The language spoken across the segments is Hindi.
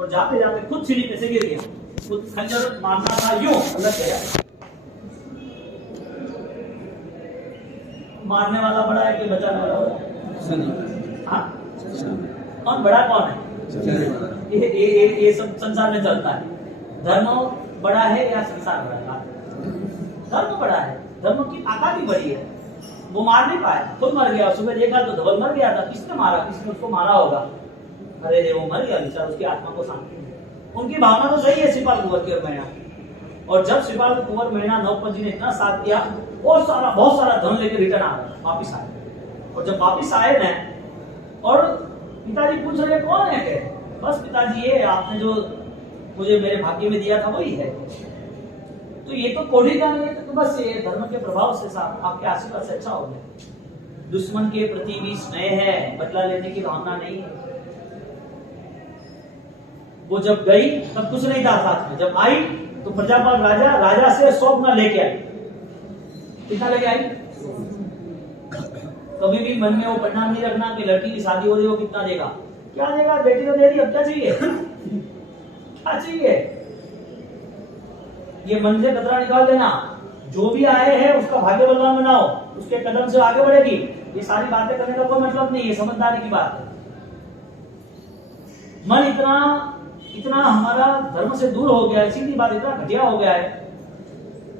और जाते जाते खुद सीढ़ी पे से गिर गया। खुद खंजर मारना था यूं लग गया। मारने वाला बड़ा है कि बचाने वाला बड़ा है? हाँ? कौन बड़ा कौन है? ये सब संसार में चलता है। धर्म बड़ा है या संसार बड़ा है? धर्म बड़ा है। धर्म की ताकत भी बड़ी है। वो मार नहीं पाया, खुद मर गया। सुबह देखा तो धवल मर गया था। किसने मारा? किसने उसको मारा होगा? अरे रे वो मर गया बेचारा, उसकी आत्मा को शांति मिली। उनकी भावना तो सही है सिपाल कुंवर की और मैना। और जब सिपाल कुंवर मैना नौपत जी ने इतना साथ दिया, बहुत सारा धन लेकर रिटर्न आ गए, वापिस आए। और जब वापिस आए ना, और पिताजी पूछ रहे कौन है? बस पिताजी ये आपने जो मुझे मेरे भाग्य में दिया था वही है। तो ये तो कोढ़ी का नहीं है, तो बस ये धर्म के प्रभाव से साथ आपके आशीर्वाद से अच्छा हो गया। दुश्मन के प्रति भी स्नेह है, बदला लेने की भावना नहीं है। वो जब गई तब कुछ नहीं था साथ में, जब आई तो प्रजापाल राजा से स्वप्न लेके आई। कितना लेके आई? कभी भी मन में वो परिणाम नहीं रखना कि लड़की की शादी हो रही हो कितना देगा, क्या देगा, बेटी तो दे दी, अब क्या चाहिए? क्या चाहिए? ये मन से कतरा निकाल देना। जो भी आए हैं उसका भाग्य बलवान बनाओ, उसके कदम से आगे बढ़ेगी। ये सारी बातें करने का कोई मतलब नहीं है, समझदारी की बात है। मन इतना हमारा धर्म से दूर हो गया है, सीधी बात, इतना घटिया हो गया है।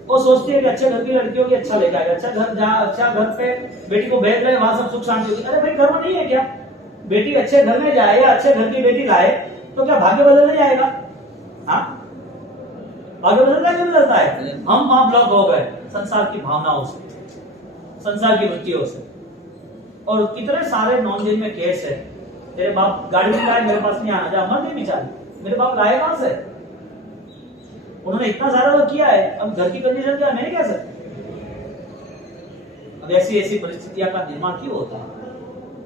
वो सोचती है कि अच्छे घर की लड़कियों की अच्छा लेके आएगा, अच्छा घर पे बेटी को भेज रहे, वहां सब सुख शांति होगी। अरे भाई कर्म नहीं है क्या? बेटी अच्छे घर में जाए या अच्छे घर की बेटी लाए तो क्या भाग्य बदल नहीं जाएगा? हाँ, भाग्य बदलता क्यों बदलता है? हम वहां ब्लॉक हो गए संसार की भावनाओं से, संसार की वृत्तियों से। और कितने सारे नॉन जेल में केस है। तेरे बाप गाड़ी में लाए, मेरे पास नहीं आना, जा मर नहीं बेचारी, मेरे बाप लाए कहां से? उन्होंने इतना सारा तो किया है, अब घर की कंडीशन क्या मैं नहीं कह सकता। अब ऐसी परिस्थितियां का निर्माण क्यों होता है?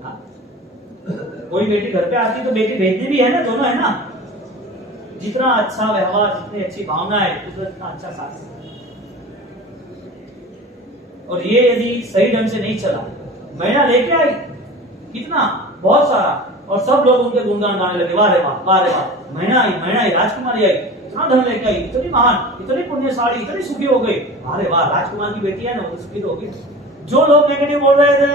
हाँ? कोई बेटी घर पे आती तो बेटी भेजती भी है ना, दोनों है ना। जितना अच्छा व्यवहार, जितनी अच्छी भावना है, उतना अच्छा साथ। और ये यदि सही ढंग से नहीं चला, महीना लेके आई कितना, बहुत सारा, और सब लोग उनके गुणगान गाने लगे, वाह रे वाह, वाह रे वाह, महीना आई, राजकुमारी आई, इतना धन लेके आई, इतनी महान, इतनी पुण्यशाली, इतनी सुखी हो गई। अरे वाह, राजकुमार की बेटी है ना, वो सुखी हो गई। जो लोग नेगेटिव बोल रहे थे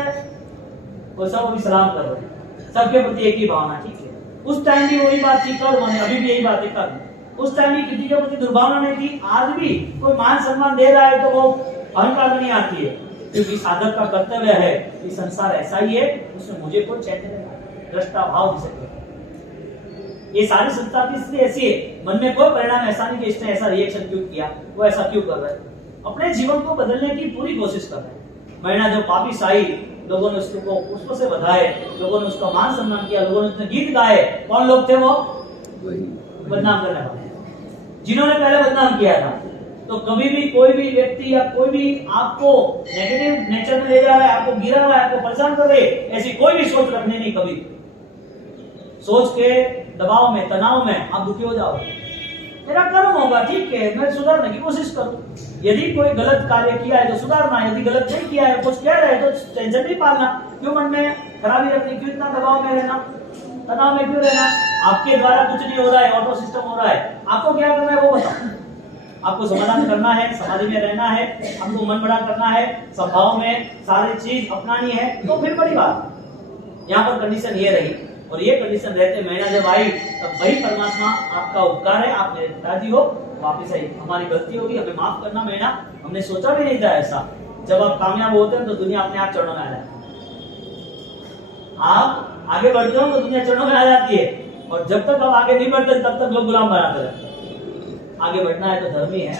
वो सब अभी सलाम कर रहे हैं, सबके प्रति एक ही भावना। ठीक है, उस टाइम भी वही बात थी, कर मैंने अभी भी यही बातें कर। उस टाइम भी किसी के प्रति दुर्भावना नहीं थी। आज भी कोई मान सम्मान दे रहा है तो वो अहंकार नहीं आती है, क्योंकि साधक का कर्तव्य है कि संसार ऐसा ही है, उसमें मुझे कोई चैतन्य दृष्टा भाव दे सके। ये सारी संस्था की स्थिति ऐसी है, मन में कोई परिणाम ऐसा नहीं कि इसने ऐसा रिएक्शन क्यों किया, वो ऐसा क्यों कर रहा है। अपने जीवन को बदलने की पूरी कोशिश कर रहे हैं। महीना जब वापिस आई, लोगों ने उसको पुष्प से बधाए, लोगों ने उसका मान सम्मान किया, लोगों ने उसने गीत गाए। कौन लोग थे वो? बदनाम करने वाले, जिन्होंने पहले बदनाम किया था। तो कभी भी कोई भी व्यक्ति या कोई भी आपको नेगेटिव नेचर में ले जा रहा है, आपको गिरा रहा है, आपको परेशान कर रहे, ऐसी कोई भी सोच रखने नहीं। कभी सोच के दबाव में, तनाव में आप दुखी हो जाओ। मेरा कर्म होगा, ठीक है, मैं सुधारने की कोशिश करूं। यदि कोई गलत कार्य किया है तो सुधारना, यदि गलत नहीं किया है, कुछ कह रहे हैं तो टेंशन नहीं पालना। क्यों मन में खराबी रखनी, क्यों इतना दबाव में रहना, तनाव में क्यों रहना? आपके द्वारा कुछ नहीं हो रहा है, ऑटो सिस्टम हो रहा है, आपको क्या करना है वो बताओ। आपको समाधान करना है, समाधि में रहना है, आपको मन बड़ा करना है, स्वभाव में सारी चीज अपनानी है, तो फिर बड़ी बात। यहाँ पर कंडीशन ये रही, और ये कंडीशन रहते महीना जब आई तब वही परमात्मा आपका उपकार है, आप मेरे पिताजी हो, वापिस आई। हमारी गलती होगी, हमें माफ करना महीना, हमने सोचा भी नहीं था ऐसा। जब आप कामयाब होते हैं तो दुनिया अपने आप चरणों में आ जाती है। आप आगे बढ़ते हो तो दुनिया चरणों में आ जाती है, और जब तक आप आगे नहीं बढ़ते तब तक लोग गुलाम बनाते रहते हैं। आगे बढ़ना है तो धर्म ही है।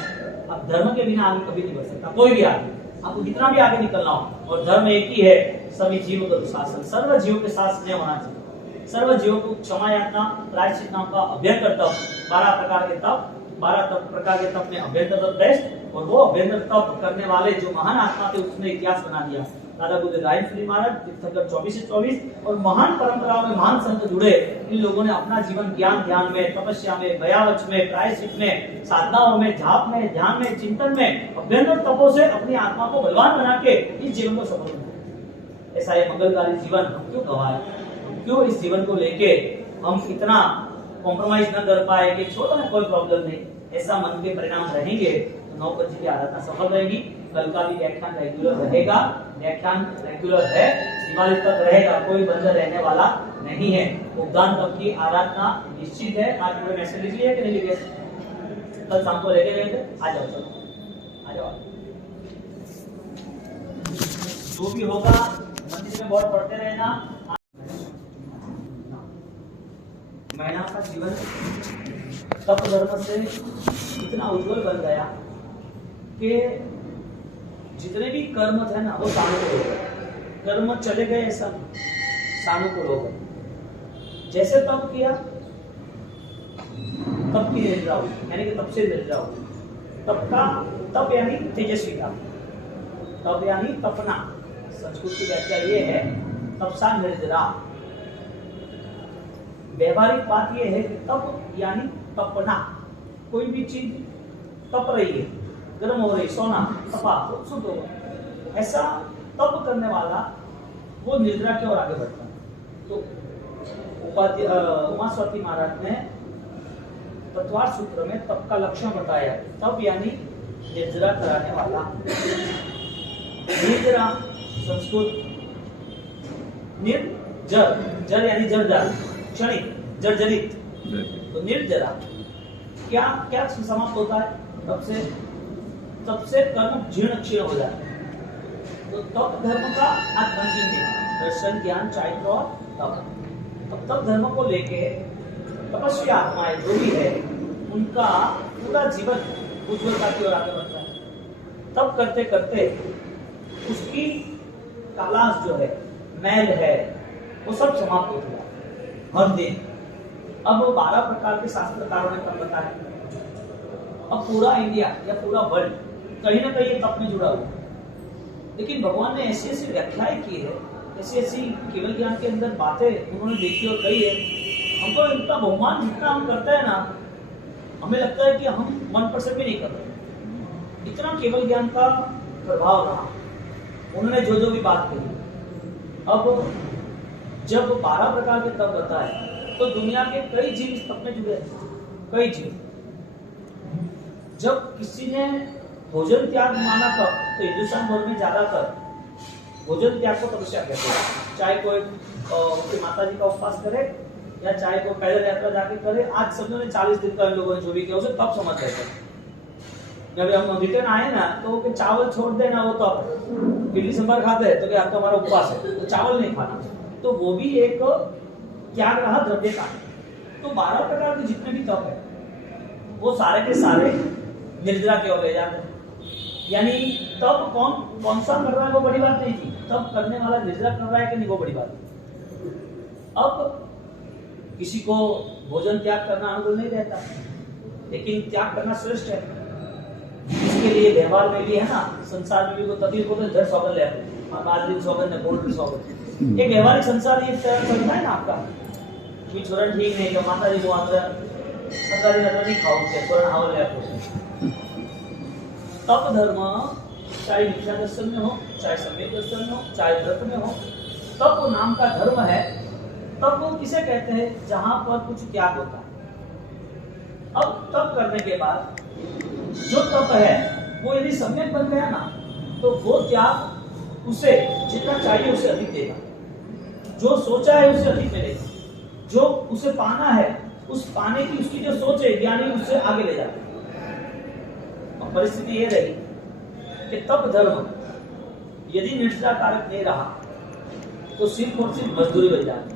अब धर्म के बिना आगे कभी नहीं बढ़ सकता कोई भी आगे, आपको कितना भी आगे निकलना हो। और धर्म एक ही है, सभी जीवों का अनुशासन, सर्व जीवों के साथ स्नेह होना चाहिए। सर्व जीवों को क्षमा यातना, प्रायश्चित नाम का अभ्यंतर तप, 12 प्रकार के तप, 12 प्रकार के तप में अभ्यंतर तप बेस्ट। और वो अभ्यंतर तप करने वाले जो महान आत्मा थे उसने इतिहास बना दिया। दादा बुद्ध रायश्री महाराज, तीर्थंकर 24 से 24, और महान परंपराओं में महान संत जुड़े। इन लोगों ने अपना जीवन ज्ञान ध्यान में, तपस्या में, भयावच में, प्रायश्चित में, साधनाओं में, जाप में, ध्यान में, चिंतन में, अभ्यंतर तपों से अपनी आत्मा को बलवान बना के इस जीवन को सफल बनाया। ऐसा ये मंगलकारी जीवन हम क्यों गंवाए? क्यों इस जीवन को लेके हम इतना कॉम्प्रोमाइज न कर पाए कि छोड़ो ना कोई प्रॉब्लम नहीं, ऐसा मन के परिणाम रहेंगे तो 9 की आराधना सफल रहेगी। कल का भी व्याख्यान रेगुलर रहेगा, व्याख्यान रेगुलर है, दिवाली तक रहेगा, कोई बंद रहने वाला नहीं है। उद्दान तक की आराधना निश्चित है। आज पूरे मैसेज लिख लिया कि नहीं लिखे? कल शाम को लेके गए थे, आ जाओ, चलो आ जाओ। जो भी होगा मंदिर में बहुत पढ़ते रहना। मैना का जीवन तप धर्म से इतना उज्जवल बन गया कि जितने भी कर्म थे ना वो सानुकूल हो गए, कर्म चले गए सब सानुकूल हो गए। जैसे तप किया तप की निद्रा हुई, यानी कि तप से निद्रा हुई। तप का तप यानी तेजस्वी का, तप यानी तपना। संस्कृत की व्याख्या ये है तपसा निर्जरा। व्यवहारिक बात यह है कि तप यानी तपना। कोई भी चीज तप रही है, गर्म हो रही, सोना तपा तो शुद्ध होगा। ऐसा तप करने वाला वो निद्रा की ओर आगे बढ़ता है। तो उमास्वाति महाराज ने तत्वार्थ सूत्र में तप का लक्षण बताया। तप यानी निद्रा कराने वाला। निद्रा संस्कृत निर्जर, जर यानी जर्जर, क्षणिक, जर्जरित। तो निर्जरा क्या क्या समाप्त होता है? तब से कर्म जीर्ण क्षीण हो जाता है। तो तप धर्म का आज कंटिन्यू दर्शन, ज्ञान, चारित्र और तप। तप धर्म को लेके तपस्वी आत्माएं जो भी है उनका पूरा जीवन उज्ज्वलता की ओर आगे बढ़ता है। तप करते करते उसकी कालाश जो है, मैल है, वो सब समाप्त हो गया हर दिन। अब 12 प्रकार के शास्त्रकारों ने तप बताया। अब पूरा इंडिया या पूरा वर्ल्ड कहीं ना कहीं तप में जुड़ा हुआ। लेकिन भगवान ने ऐसी ऐसी व्याख्याएं की है, ऐसी ऐसी केवल ज्ञान के अंदर बातें उन्होंने देखी और कही है। हमको इतना बहुमान जितना हम करते हैं ना, हमें लगता है कि हम 1% भी नहीं कर रहे। इतना केवल ज्ञान का प्रभाव रहा उन्होंने जो जो भी बात कही। अब जब 12 प्रकार के तप बताए तो दुनिया के कई जीव इस तप में जुड़े हैं, कई जीव। जब किसी ने भोजन त्याग माना तप, तो हिंदुस्तान भर में ज्यादातर भोजन त्याग को तपस्या कहते हैं। चाहे कोई माता जी का उपवास करे या चाहे कोई पैदल यात्रा जाके करे। आज समझो ने 40 दिन का इन लोगों ने जो भी किया उसे तप समझ लेते हैं। जब हम रिटर्न आए ना तो कि चावल छोड़ देना वो तप, इडली सांभर खाते हैं तो क्या आपका हमारा उपवास है, तो चावल नहीं खाना, तो वो भी एक त्याग रहा द्रव्य का। तो 12 प्रकार के जितने भी तप है वो सारे के सारे निर्जरा की ओर ले जाते हैं। यानी तप कौन सा कर रहा है वो बड़ी बात नहीं थी, तप करने वाला निर्जरा कर रहा है कि नहीं वो बड़ी बात थी। अब किसी को भोजन त्याग करना अनुकूल नहीं रहता, लेकिन त्याग करना श्रेष्ठ है। इसके लिए व्यवहार में भी है ना, संसार में भी कोई तकलीफ हो तो इधर सौगंध ले आते, आज दिन सौगंध है, गोल्ड सौगंध। एक व्यवहारिक संसार ये चलता है ना आपका कि छोरण ठीक नहीं, माता जी को अंदर 15 दिन अंदर नहीं खाओ, छोरण हाव ले आते। तप धर्म चाहे विद्या दर्शन में हो, चाहे सम्यक दर्शन में हो, चाहे व्रत में हो, तप नाम का धर्म है। तप वो किसे कहते हैं? जहां पर कुछ त्याग होता है। अब तप करने के बाद जो तप है वो यदि सम्यक बन गया ना, तो वो त्याग उसे जितना चाहिए उसे अधिक देगा। जो सोचा है उससे अधिक मिलेगा। जो उसे पाना है उस पाने की उसकी जो सोच है ज्ञानी उससे आगे ले जाता है। परिस्थिति ये रही कि तप धर्म यदि निष्ठा कारक नहीं रहा तो सिर्फ और सिर्फ मजदूरी बन जाती,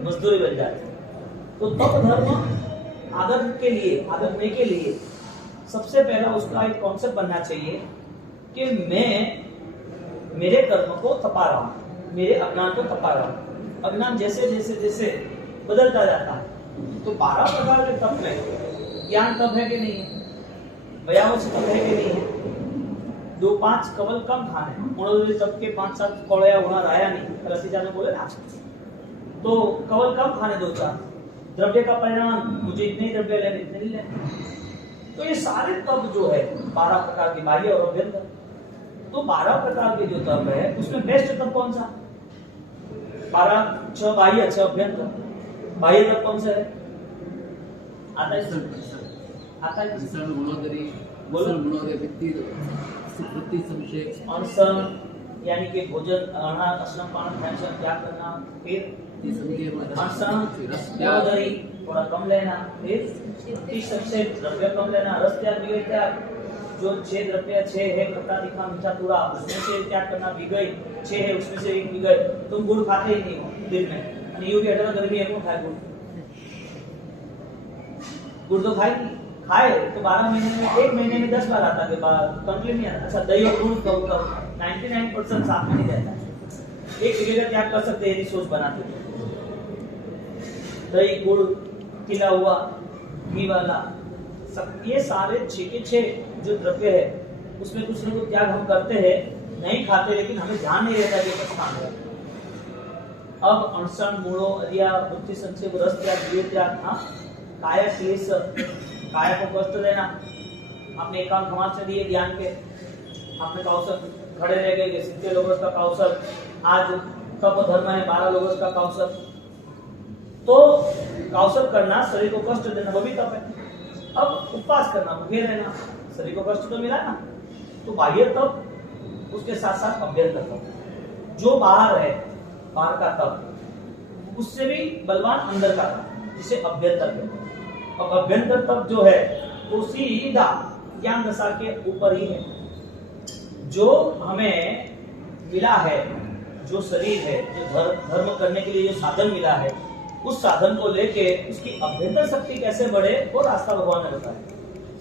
मजदूरी बन जाती। तो तप धर्म आदर के लिए, आदरने के लिए सबसे पहला उसका एक कॉन्सेप्ट बनना चाहिए कि मैं मेरे कर्म को तपा रहा हूं, मेरे अज्ञान को तपा रहा हूं। अज्ञान जैसे जैसे जैसे बदलता जाता है। तो 12 प्रकार के तप में ज्ञान तप है कि नहीं है, भयावश तप है कि नहीं है, 2-5 कवल कम खाने, तप के 5-7 कौड़िया होना राया नहीं, रसी जाने बोले ना, तो कवल कम खाने 2-4। द्रव्य का परिणाम मुझे इतने द्रव्य लेने, इतने नहीं लेने। तो ये सारे तप जो है 12 प्रकार के बाह्य और अभ्यंतर, तो 12 प्रकार के जो तप है उसमें बेस्ट तप कौन सा? 12, 6 बाह्य 6 अभ्यंतर। बाह्य तप कौन सा है? आता है आता है अनशन यानी कि भोजन आहार स्नान पान ध्यान से त्याग करना, फिर अनशन देवदरी थोड़ा कम लेना, फिर संक्षेप द्रव्य कम लेना, रस त्याग विगय त्याग, जो 6 द्रव्य 6 है खट्टा तीखा मीठा थोड़ा उसमें से त्याग करना, विगय 6 है उसमें से एक विगय, तुम गुड़ खाते ही नहीं हो दिन में, यूं भी हटा गर्मी है कौन खाए गुड़? गुड़ तो खाए तो 12 महीने में 1 महीने में 10 बार आता है, कंप्लेन नहीं आता। अच्छा दही और गुड़ कब 99% साथ में नहीं रहता है, एक जगह का त्याग कर सकते हैं यदि सोच बनाते तो। दही गुड़ खिला हुआ घी वाला सब ये सारे 6 के 6 जो द्रव्य है उसमें कुछ न कुछ त्याग हम करते हैं, नहीं खाते लेकिन हमें ध्यान नहीं रहता कि कुछ खाना है। अब अनशन मूढ़ो अरिया बुद्धि संक्षेप रस त्याग विवेक त्याग, हाँ काया क्लेश काया को कष्ट देना, आपने एकांत समाज से दिए ज्ञान के, आपने कौशल खड़े रह गए 70 लोगों का कौशल, आज तप धर्म है 12 लोगों का कौशल, तो कौशल करना शरीर को कष्ट देना वो भी तप है। अब उपवास करना भूखे रहना शरीर को कष्ट तो मिला ना, तो बाह्य तप उसके साथ साथ अभ्यंतर तप, जो बाहर है बाहर का तप उससे भी बलवान अंदर का तप जिसे अभ्यंतर कहते हैं। अब अभ्यंतर तप जो है वो सीधा ज्ञान दशा के ऊपर ही है, जो हमें मिला है, जो शरीर है, जो धर्म करने के लिए जो साधन मिला है, उस साधन को लेके उसकी अभ्यंतर शक्ति कैसे बढ़े वो रास्ता भगवान ने बताया।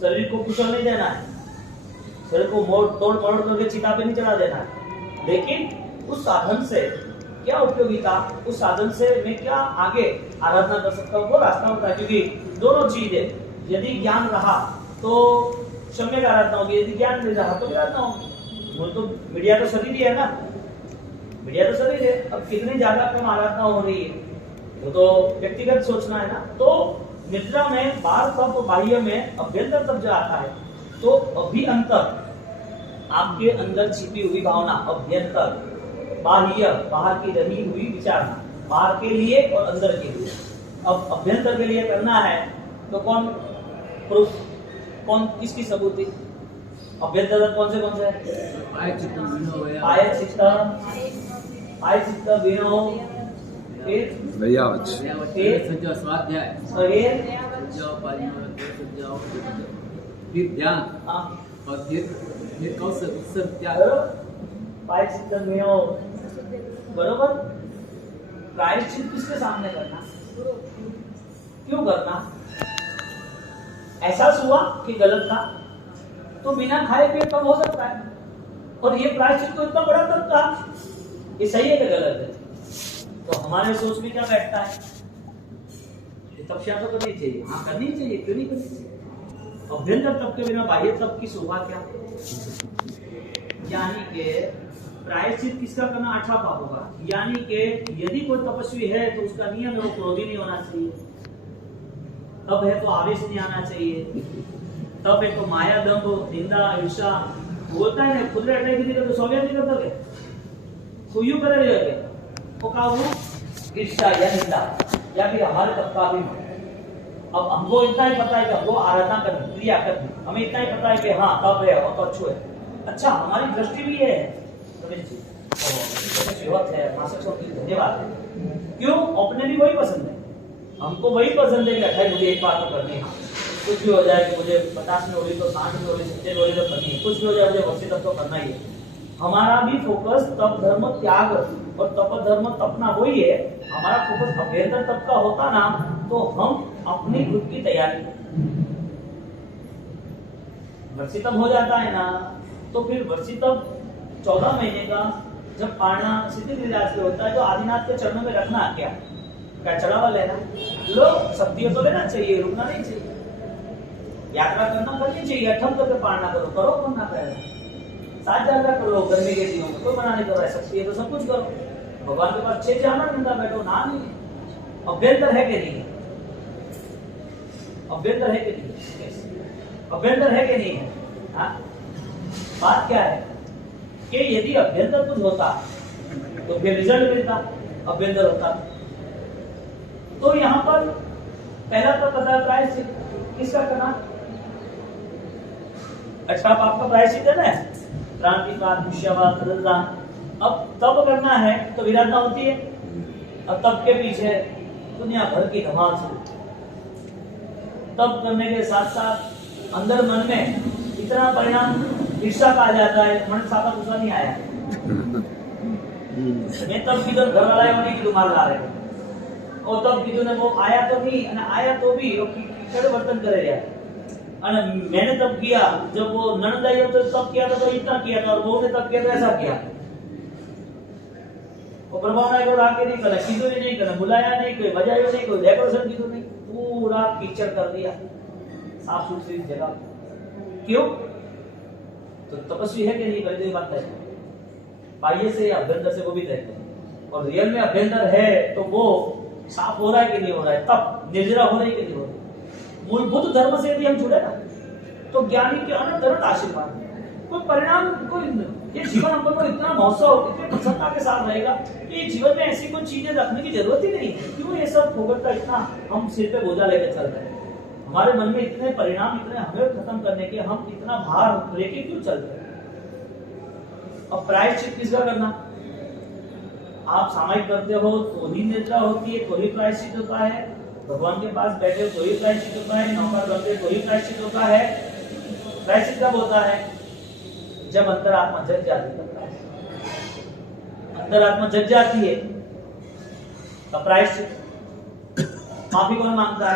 शरीर को कुशल नहीं देना है, शरीर को तोड़ मरोड़ करके चिता पे नहीं चढ़ा देना है, लेकिन उस साधन से क्या उपयोगिता, उस साधन से मैं क्या आगे आराधना कर सकता हूँ वो रास्ता होता है। क्योंकि दोनों चीजें, यदि ज्ञान रहा तो सम्यक आराधना होगी, यदि ज्ञान नहीं रहा तो आराधना होगी। वो तो मीडिया तो शरीर ही है ना, मीडिया तो शरीर है, अब कितनी ज्यादा कम आराधना हो रही है वो तो व्यक्तिगत सोचना है ना। तो निद्रा में बाहर तप, बाह्य में अभ्यंतर तप जो आता है, तो अभिअंतर आपके अंदर छिपी हुई भावना, अभ्यंतर बाह्य बाहर की रही हुई विचारना, बाहर के लिए और अंदर के लिए। अब अभ्यंतर के लिए करना है तो कौन प्रूफ, कौन किसकी सबूती? अभ्यंतर कौन से है? आय चित्त विनो, फिर ध्यान, और फिर कौशल त्याग, प्रायश्चित बरोबर। प्रायश्चित किसके सामने करना, क्यों करना? एहसास हुआ कि गलत था तो बिना खाए पिए कम हो सकता है, और ये प्रायश्चित को इतना बड़ा तब था, ये सही है कि गलत है? तो हमारे सोच में क्या बैठता है, तपस्या तो करनी चाहिए, हाँ करनी चाहिए, क्यों नहीं करनी चाहिए? अभ्यंतर तप के बिना बाह्य तप की शोभा क्या? यानी के प्रायश्चित किसका करना? 8वां पाप होगा। यानी के यदि कोई तपस्वी है तो उसका नियम है वो क्रोधी नहीं होना चाहिए, तब है तो आवेश नहीं आना चाहिए, तब है तो माया दंभ निंदा ईर्षा बोलता है ना, खुद अटैक नहीं करते, स्वामी नहीं करते, तो यूं करे रहेगा तो का वो ईर्षा या निंदा या फिर हमारे तब का भी। अब हमको इतना ही पता है कि हमको आराधना करनी, क्रिया करनी, हमें इतना ही पता है कि हाँ तब है और तो अच्छो है। अच्छा हमारी दृष्टि भी ये है, धन्यवाद। क्यों? अपने भी वही पसंद है, हमको वही पसंद है कि अच्छा मुझे एक बार तो करनी है, कुछ भी हो जाए कि मुझे 50 में हो रही तो 60 में हो रही 70 में हो रही तो करनी है, कुछ भी हो जाए मुझे वर्षी तब तो करना ही है। हमारा भी फोकस तप धर्म त्याग और तप धर्म तपना वही है, हमारा फोकस अभ्यंतर तप का होता ना तो हम अपनी खुद की तैयारी, वर्षी तप हो जाता है ना तो फिर वर्षी तप 14 महीने का जब पालना सिद्धि विराज के होता है तो आदिनाथ के चरणों में रखना क्या चढ़ावा लेना, लो शक्तियों तो लेना चाहिए, रुकना नहीं चाहिए, यात्रा करनी चाहिए, अठम करके पालना करो, करना पड़ेगा, 7 यात्रा कर लो गर्मी के दिनों में, कोई मना नहीं कर रहा है, शक्ति है तो सब कुछ करो, भगवान के पास 6 जाना नंदा बैठो ना नहीं। अभ्यंतर है कि नहीं? अभ्यंतर है कि नहीं? अभ्यंतर है कि नहीं है? बात क्या है कि यदि अभ्यंतर कुछ होता तो फिर रिजल्ट मिलता, अभ्यंतर होता तो यहाँ पर पहला तो पता है प्रायश्चित किसका करना? अच्छा पाप का प्रायश्चित है ना, क्रांतिकाल, मुष्यवाद, बदलदान। अब तब करना है तो विराधना होती है, और तब के पीछे दुनिया भर की धमाल शुरू। तब करने के साथ साथ अंदर मन में इतना परिणाम ईर्षा का आ जाता है, मन साफा गुस्सा नहीं आया। मैं तब किधर घर वाला नहीं कि मार ला रहे, और तब कीधું ને वो आया तो नहीं, आया तो भी कीचड़ बर्तन करे रहा। और मैंने तब किया जब वो ननद आई तो तब किया था, तो इतना किया था, और वो ने तब किया तो ऐसा किया। वो प्रभाव ने को आके नहीं करे, कीधું नहीं करे, बुलाया नहीं, कोई बजायो नहीं, कोई डेकोरेशन कीधું नहीं, पूरा कीचड़ कर दिया साफ सुथरी जगह। क्यों? तो तपस्वी है कि नहीं, पहले बात है बाह्य से या अभ्यंतर से वो भी देखते हैं, और रियल में अभ्यंतर है तो वो साफ हो रहा है कि नहीं हो रहा है, तब निर्जरा हो रही है कि नहीं हो रही। मूलभूत धर्म से यदि हम जुड़े ना तो ज्ञानी के अनंत आशीर्वाद, कोई परिणाम, कोई ये जीवन हम लोग को इतना महोत्सव, इतने प्रसन्नता के साथ रहेगा कि जीवन में ऐसी कोई चीजें रखने की जरूरत ही नहीं है। क्यों ये सब फोकट का इतना हम सिर पे बोझा लेकर चल रहे हैं? हमारे मन में इतने परिणाम, इतने हमें खत्म करने के हम इतना भार लेके क्यों चल रहे हैं? अब प्रायश्चित किसका करना? आप सामायिक करते हो तो ही निद्रा होती है, तो ही प्रायश्चित होता है। भगवान के पास बैठे हो तो ही प्रायश्चित होता है, नौकर बनते तो ही प्रायश्चित होता है। प्रायश्चित कब होता है? जब अंतरात्मा जग जाती है। अंतरात्मा जग जाती है तब प्रायश्चित। माफी कौन मांगता है?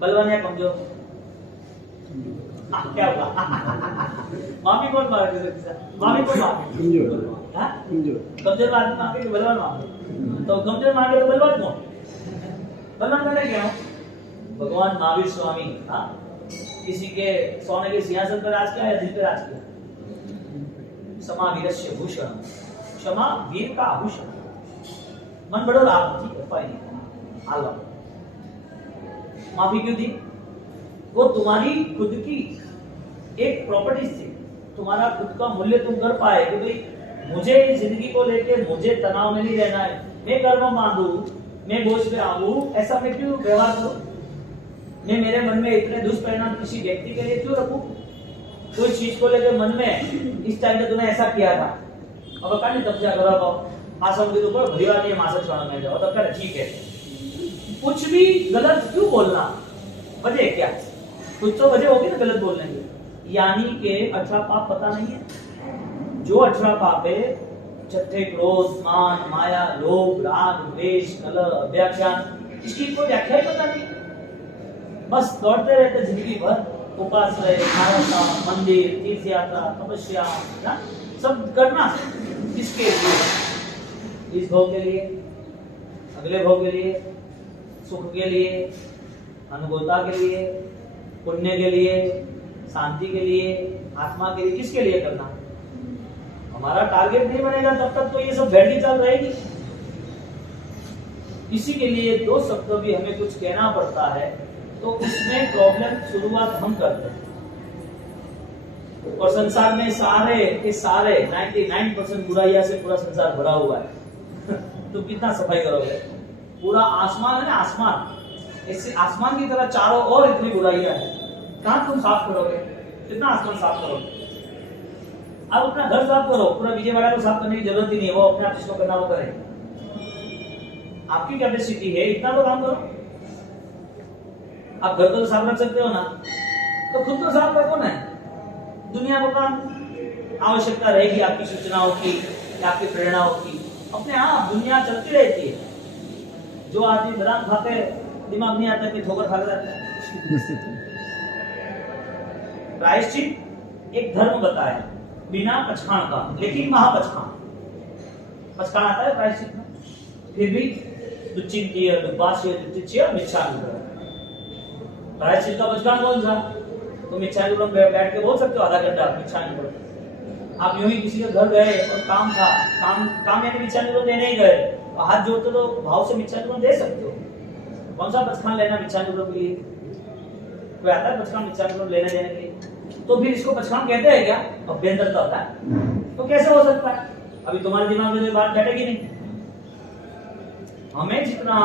बलवान या कमजोर? क्या हुआ? माफी कौन मांगे? माफी कौन मांगे? कमजोर आदमी मांगे कि बलवान मांगे? तो कमजोर मांगे तो बलवान कौन? बलवान मैंने क्या हूँ? भगवान महावीर स्वामी, हाँ, किसी के सोने के सिंहासन पर राज किया या दिल पे राज किया? क्षमा वीरस्य भूषण, क्षमा वीर का आभूषण। मन बड़ो लाभ, ठीक है, पाई नहीं आला। माफी क्यों दी? वो तुम्हारी खुद की एक प्रॉपर्टी थी, तुम्हारा खुद का मूल्य तुम कर पाए कि भाई मुझे इस जिंदगी को लेके मुझे तनाव में नहीं रहना है, मैं कर्म बांधू, मैं बोझ पे आऊं, ऐसा मैं क्यों व्यवहार करूं? मैं मेरे मन में इतने दुष्परिणाम किसी व्यक्ति के लिए क्यों रखूं? कोई चीज को लेकर मन में इस टाइम पे तूने ऐसा किया था, अब कहीं तब जा करो आसम के ऊपर भरिवार ने मासा छोड़ा में जाओ तब कर, ठीक है, कुछ भी गलत क्यों बोलना? वजह क्या? कुछ तो वजह होगी ना गलत बोलने की। यानी के 18 पाप पता नहीं है। जो 18 पाप है, छठे क्रोध, मान, माया, लोभ, राग, द्वेष, कलह, अव्याख्यान, इसकी कोई व्याख्या ही पता नहीं। बस दौड़ते रहते जिंदगी भर, उपासना, आराधना, मंदिर, तीर्थ यात्रा, तपस्या, सब करना किसके लिए? इस भोग के लिए, अगले भोग के लिए, सुख के लिए, अनुकूलता के लिए, पुण्य के लिए, शांति के लिए, आत्मा के लिए, किसके लिए करना? हमारा टारगेट नहीं बनेगा तब तक तो ये सब बैठी चल रहेगी। इसी के लिए दो शब्द भी हमें कुछ कहना पड़ता है, तो उसमें प्रॉब्लम शुरुआत हम करते हैं। और संसार में सारे के सारे 99% बुराइयां से पूरा संसार भरा हुआ है। तो कितना सफाई करोगे? पूरा आसमान है ना, आसमान, इससे आसमान की तरह चारों ओर इतनी बुराइयां हैं, कहां तुम साफ करोगे? कितना आसमान साफ करोगे? अब अपना घर साफ करो, पूरा विजयवाड़ा को साफ करने की जरूरत ही नहीं है, वो अपने आप जिसको करना वो करे। आपकी कैपेसिटी है, इतना तो काम करो। आप घर तो साफ रख सकते हो ना, तो खुद तो साफ रखो ना। दुनिया को काम आवश्यकता रहेगी आपकी सूचनाओं की या आपकी प्रेरणाओं की, अपने आप दुनिया चलती रहती है। जो आदमी बादाम खाते दिमाग नहीं आता कि ठोकर खा जाता है। प्रायश्चित एक धर्म बताया बिना पचखान का, लेकिन महापचखान। पचखान आता है प्रायश्चित में, फिर भी दुचिंत्य, दुपास्य, दुतिच्य, मिच्छामित्र। प्रायश्चित का पचखान कौन सा? तो मिच्छामित्र में बैठ के बोल सकते हो आधा घंटा मिच्छामित्र। आप यूं ही किसी के घर गए और काम था, काम यानी मिच्छामित्र देने ही गए, हाथ जोड़ते तो भाव से मिच्छामित्र दे सकते हो। कौन सा पचखान लेना मिच्छामित्र के लिए? कोई आता है पचखान मिच्छामित्र लेने देने के लिए? तो फिर इसको पचखान कहते हैं क्या? अभ्यंतरता होता है, तो कैसे हो सकता है? अभी तुम्हारे दिमाग में बात बैठेगी नहीं। हमें जितना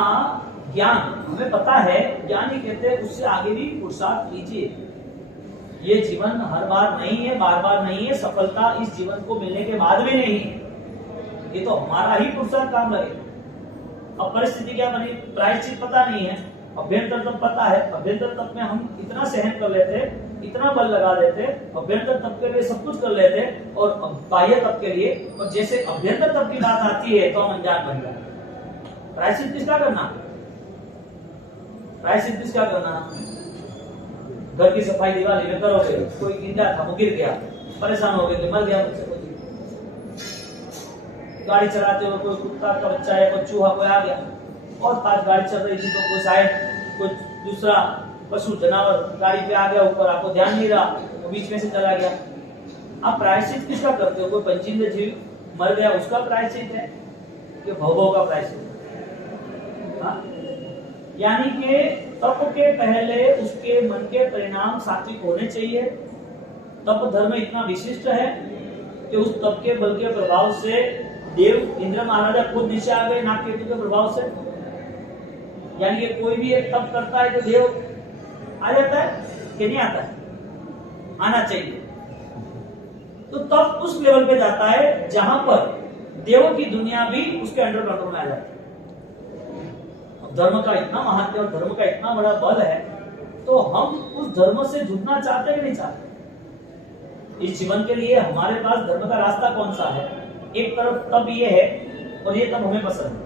ज्ञान, हमें पता है, ज्ञान ही कहते हैं उससे आगे भी पुरुषार्थ कीजिए। ये जीवन हर बार नहीं है, बार बार नहीं है, सफलता इस जीवन को मिलने के बाद भी नहीं है, ये तो हमारा ही पुरुषार्थ काम लगे। अब परिस्थिति क्या बनी, प्रायश्चित पता नहीं है, अभ्यंतर तप पता है, अभ्यंतर तप में हम इतना सहन कर लेते, इतना बल लगा देते, अभ्यंतर तप के लिए सब कुछ कर लेते, और बाह्य तप के लिए, और जैसे अभ्यंतर तप की बात आती है तो हम अनजान बन जाते। प्रायश्चित किसका करना, प्रायश्चित किसका करना, घर की सफाई दिवाली में करोगे, कोई गिरा था, वो गिर गया, परेशान हो गए, मर गया मुझसे, गाड़ी चलाते हो कोई कुत्ता का बच्चा या कोई चूहा कोई आ गया, और पास गाड़ी चल रही थी तो कोई शायद कोई दूसरा पशु जानवर गाड़ी पे आ गया ऊपर, आपको ध्यान नहीं रहा, वो बीच में से चला गया। आप प्रायश्चित किसका करते हो, कोई पंचेंद्रिय जीव मर गया उसका प्रायश्चित है कि भवभव का प्रायश्चित? हाँ, यानी कि तप के पहले उसके मन के परिणाम सात्विक होने चाहिए। तप धर्म इतना विशिष्ट है कि उस तप के बल के प्रभाव से देव इंद्र महाराजा खुद नीचे आ गए नागकेतु के प्रभाव से। यानी कि कोई भी एक तप करता है तो देव आ जाता है कि नहीं आता है, आना चाहिए। तो तप उस लेवल पे जाता है जहां पर देवों की दुनिया भी उसके अंडर कंट्रोल में आ जाती है। धर्म का इतना महत्व और धर्म का इतना बड़ा बल है, तो हम उस धर्म से जुड़ना चाहते कि नहीं चाहते? इस जीवन के लिए हमारे पास धर्म का रास्ता कौन सा है? एक तरफ तप ये है, और ये तप हमें पसंद है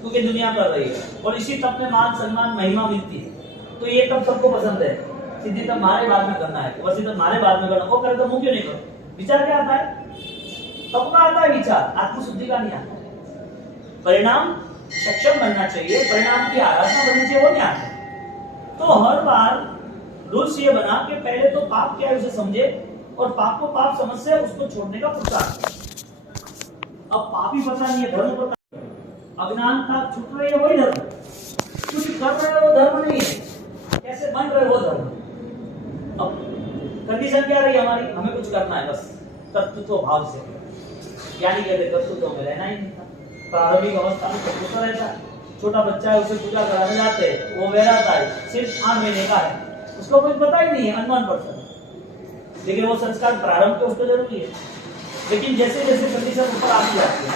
क्योंकि दुनिया कर रही है, और इसी तप में मान सम्मान महिमा मिलती है, तो ये तप सबको पसंद है। सिद्धि तप हमारे बाद में करना है, वैसे तप हमारे बाद में करना, वो करे तो मुंह क्यों नहीं करो? विचार क्या आता है? तप का आता है विचार, आत्मशुद्धि का नहीं आता। परिणाम सक्षम बनना चाहिए, परिणाम की आराधना बननी चाहिए, वो नहीं आता। तो हर बार रूल्स ये बना कि पहले तो पाप क्या है उसे समझे, और पाप को पाप समझ से उसको छोड़ने का पुरुषार्थ। अब पाप ही पता नहीं है, धर्म पता नहीं, अज्ञानता छूट रही है, वही धर्म। कुछ कर रहे हो वो धर्म नहीं है, कैसे बन रहे वो धर्म। अब कंडीशन क्या रही हमारी, हमें कुछ करना है बस कर्तृत्व भाव से, यानी कहते कर्तृत्व में रहना ही नहीं था। प्रारंभिक अवस्था में कर्तृत्व रहता है, छोटा बच्चा है उसे पूजा कराने जाते हैं, वो वैराता है, सिर्फ 8 महीने का है, उसको कुछ पता ही नहीं है, अनमान पर्सन, लेकिन वो संस्कार प्रारंभ के उसको जरूरी है। लेकिन जैसे जैसे कंडीशन ऊपर आती जाती है,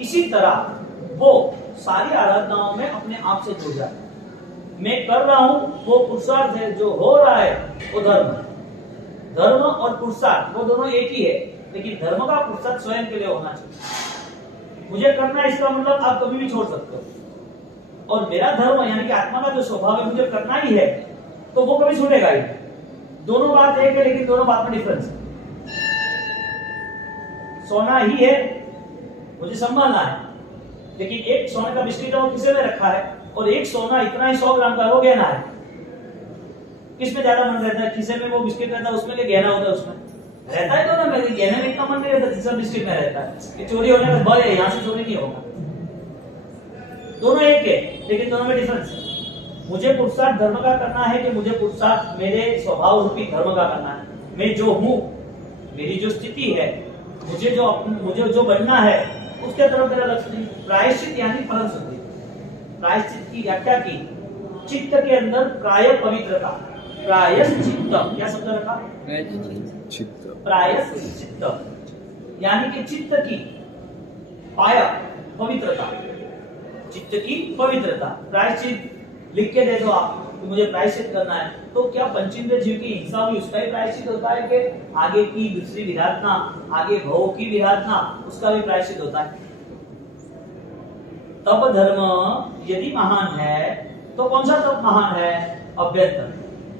इसी तरह वो सारी आराधनाओं में अपने आप से जुड़ जाता है। मैं कर रहा हूं वो पुरुषार्थ है, जो हो रहा है वो धर्म है। धर्म और पुरुषार्थ वो दोनों एक ही है, लेकिन धर्म का पुरुषार्थ स्वयं के लिए होना चाहिए। मुझे करना है इसका मतलब आप कभी भी छोड़ सकते हो, और मेरा धर्म यानी कि आत्मा का जो स्वभाव है मुझे करना ही है, तो वो कभी छूटेगा ही। दोनों बात एक है, लेकिन दोनों बात में डिफरेंस है। सोना ही है, मुझे संभालना है, लेकिन एक सोने का बिस्किट और किसी ने रखा है, और एक सोना इतना ही 100 ग्राम का वो गहना है। किसमें ज्यादा मन रहता है? खिसे में वो बिस्किट रहता है, उसमें गहना होता है, उसमें रहता है दोनों में, गहने में इतना मन नहीं रहता जितना बिस्किट में रहता है। ये चोरी होने का भय है, यहाँ से चोरी नहीं होगा। दोनों एक है, लेकिन दोनों में डिफरेंस है। मुझे पुरुषार्थ धर्म का करना है कि मुझे पुरुषार्थ मेरे स्वभाव रूपी धर्म का करना है। मैं जो हूँ, मेरी जो स्थिति है, मुझे जो बनना है, उसके तरफ मेरा लक्ष्य नहीं। प्रायश्चित यानी फल शुद्धि। प्रायश्चित की व्याख्या की, चित्त के अंदर प्राय पवित्रता, प्रायश्चित्त क्या शब्द रखा? प्रायश्चित्त यानी कि चित्त की पाय पवित्रता, चित्त की पवित्रता। प्रायश्चित लिख के दे दो आप कि मुझे प्रायश्चित करना है, तो क्या पंचेंद्रिय जीव की हिंसा हुई उसका ही प्रायश्चित होता है कि आगे की दूसरी विराधना, आगे भव की विराधना, उसका भी प्रायश्चित होता है? तप धर्म यदि महान है तो कौन सा तप महान है? अभ्यंतर।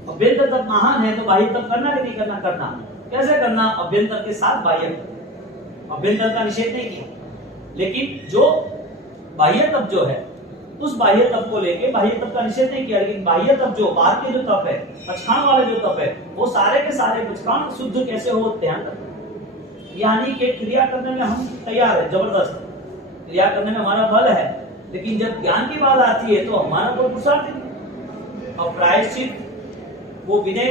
अभ्यंतर तप महान है तो बाह्य तप करना कि नहीं करना? करना। कैसे करना? अभ्यंतर के साथ बाह्य तप। अभ्यंतर का निषेध नहीं किया, लेकिन जो बाह्य तप जो है, उस बाह्य तप को लेके बाह्य तप का निषेध नहीं किया, लेकिन बाह्य तप जो बाहर के जो तप है, पचखान वाले जो तप है, वो सारे के सारे पचखान शुद्ध कैसे हो ध्यान रखना। यानी कि क्रिया करने में हम तैयार है, जबरदस्त क्रिया करने में हमारा बल है, लेकिन जब ज्ञान की बात आती है तो हमारा कोई पुरुषार्थ नहीं। और प्रायश्चित वो विनय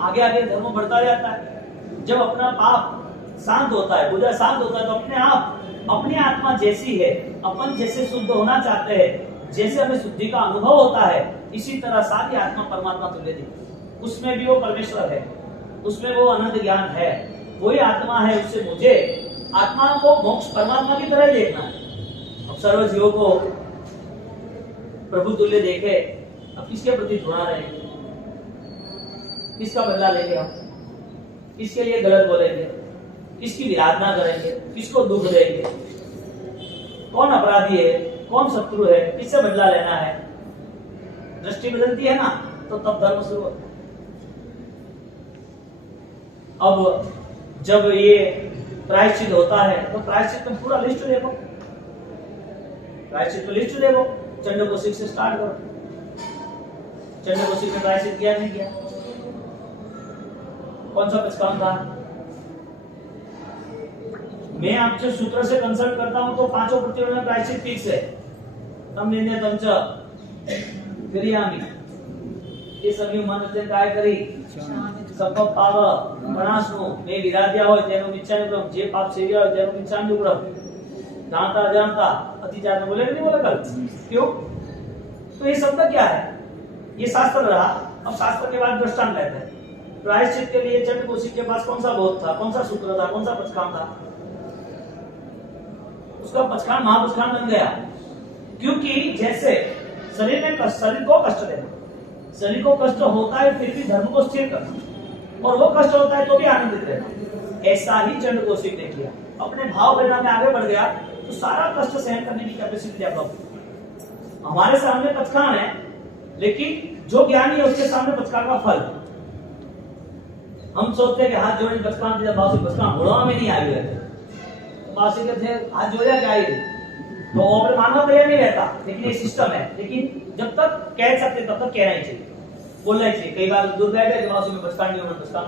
आगे आगे धर्म बढ़ता जाता है। जब अपना पाप शांत होता है, बुरा शांत होता है, तो अपने आप अपनी आत्मा जैसी है, अपन जैसे शुद्ध होना चाहते हैं, जैसे हमें शुद्धि का अनुभव होता है, इसी तरह सारी आत्मा परमात्मा तुल्य दिखती है। उसमें भी वो परमेश्वर है, उसमें वो अनंत ज्ञान है, वही आत्मा है। उससे मुझे आत्मा को मोक्ष परमात्मा की तरह देखना है। अब सर्व जीवों को प्रभु तुल्य देखे, अब किसके प्रति घृणा रहेगी, किसका बदला लेंगे हम, किसके लिए गलत बोलेंगे, किसकी विराधना करेंगे, किसको दुख देंगे, कौन अपराधी है, कौन शत्रु है, किससे बदला लेना है। दृष्टि बदलती है ना, तो तब धर्म शुरू होता है। अब जब ये प्रायश्चित होता है तो प्रायश्चित में पूरा लिस्ट देखो, प्रायश्चित में लिस्ट देखो, चंडकोशिक से स्टार्ट करो। चंडकोशिक में प्रायश्चित किया नहीं किया, कौन सा पचकाम था। मैं आपसे सूत्र से कंसल्ट करता हूं तो पांचों प्रतियों में प्रायश्चित फिक्स है। तम निंदे तमच क्रियामी ये सभी मनते काय करी संकल्प पाव प्रणाशनो मे विराध्या હોય તેનો નિશ્ચય ક્રમ જે પાપ સેવ્યા હોય તેનો નિશ્ચય ક્રમ जानता जानता अतिचार में बोले नहीं बोले कल क्यों। तो ये शब्द क्या है, ये शास्त्र रहा। अब शास्त्र के बाद दृष्टांत लेते हैं। प्रायश्चित के लिए चंडकोशिक के पास कौन सा बोध था, कौन सा सूत्र था, कौन सा पचकाम था। उसका पचकाम महापचकाम बन गया, क्योंकि जैसे शरीर में शरीर को कष्ट देना, शरीर को कष्ट होता है फिर भी धर्म को स्थिर करना, और वो कष्ट होता है तो भी आनंदित रहना। ऐसा ही चंडकोशिक ने किया, अपने भाव प्रेरणा में आगे बढ़ गया तो सारा कष्ट सहन करने की कैपेसिटी डेवलप। हमारे सामने पचकान है, लेकिन जो ज्ञानी है उसके सामने पचकान का फल। हम सोचते हैं कि हाथ जोड़ने पचकान दिया, बासी पचकान घोड़ा में नहीं आई है, बासी के थे हाथ जोड़ा क्या आई, तो और मानना तैयार नहीं रहता। लेकिन ये सिस्टम है, लेकिन जब तक कह सकते तब तक कहना ही चाहिए, बोलना ही चाहिए। कई बार दूर बैठे दिमाग में पचकान नहीं होना, पचकान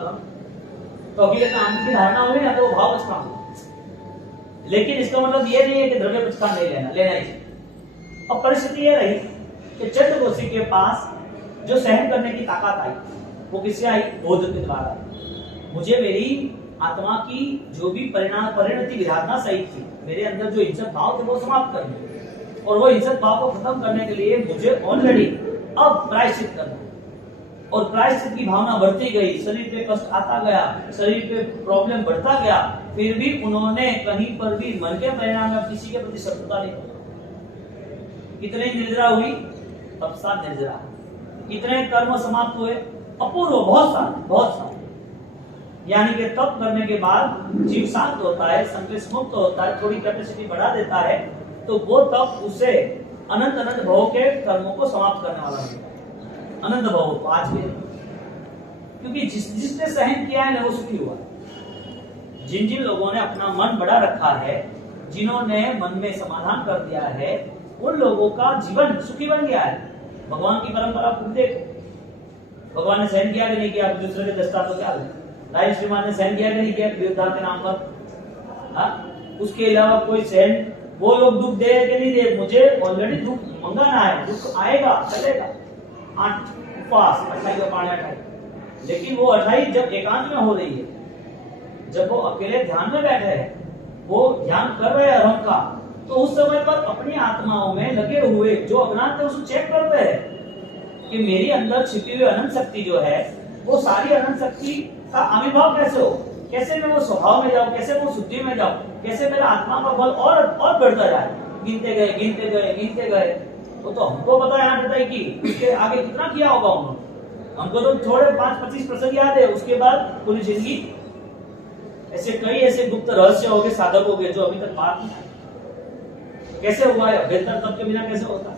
तो हकीकत में आनंद की धारणा होगी ना तो वो भाव पचकान। लेकिन इसका मतलब ये नहीं है कि द्रव्य पचकान नहीं लेना, लेना ही चाहिए। अब परिस्थिति ये रही कि चंडकोशिक के पास जो सहन करने की ताकत आई वो किससे आई, बोध के द्वारा। मुझे मेरी आत्मा की जो भी परिणति विराधना सहित थी, मेरे अंदर जो हिंसक भाव थे वो समाप्त करने, और वो हिंसक भाव को खत्म करने के लिए मुझे ऑलरेडी अब प्रायश्चित करना। और प्रायश्चित की भावना बढ़ती गई, शरीर पे कष्ट आता गया, शरीर पे प्रॉब्लम बढ़ता गया, फिर भी उन्होंने कहीं पर भी मन के परिणाम में किसी के प्रति शत्रुता नहीं। कितने निर्जरा हुई, तब 7 निर्जरा। कितने कर्म समाप्त हुए, अपूर्व, बहुत सारे। यानी कि तप करने के बाद जीव शांत होता है, संक्लेश मुक्त होता है, थोड़ी कैपेसिटी बढ़ा देता है, तो वो तप उसे अनंत भव के कर्मों को समाप्त करने वाला है। अनंत भव आज के, क्योंकि जिसने सहन किया है ना वो सुखी हुआ। जिन लोगों ने अपना मन बढ़ा रखा है, जिन्होंने मन में समाधान कर दिया है, उन लोगों का जीवन सुखी बन गया है। भगवान की परंपरा खुद देखो, भगवान ने सहन किया कि नहीं किया, दूसरे के दृष्टांत तो क्या है। राय श्रीमान ने सहन किया कि नहीं किया विरुद्धार के नाम पर। उसके अलावा कोई सहन, वो लोग दुख दे कि नहीं दे, मुझे ऑलरेडी दुख मंगाना है, दुख आएगा चलेगा। 8 उपवास 28 पानी 28, लेकिन वो 28 जब एकांत में हो रही है, जब वो अकेले ध्यान में बैठे हैं, वो ध्यान कर रहे हैं अहम का, तो उस समय पर अपनी आत्माओं में लगे हुए जो अज्ञात है उसको चेक करते हैं कि मेरी अंदर छिपी हुई अनंत शक्ति जो है, वो सारी अनंत शक्ति का आविर्भाव कैसे हो, कैसे मैं वो स्वभाव में जाऊं, कैसे वो शुद्धि में जाऊं, कैसे मेरा आत्मा का बल और बढ़ता जाए। गिनते गए तो हमको पता है यहाँ बताइए कि उसके आगे कितना किया होगा उन्होंने। हमको तो थोड़े 5-25% याद है, उसके बाद पूरी जिंदगी ऐसे कई ऐसे गुप्त रहस्य हो गए, साधक हो गए जो अभी तक बात नहीं। कैसे हुआ है, अभ्यंतर तप के बिना कैसे होता है।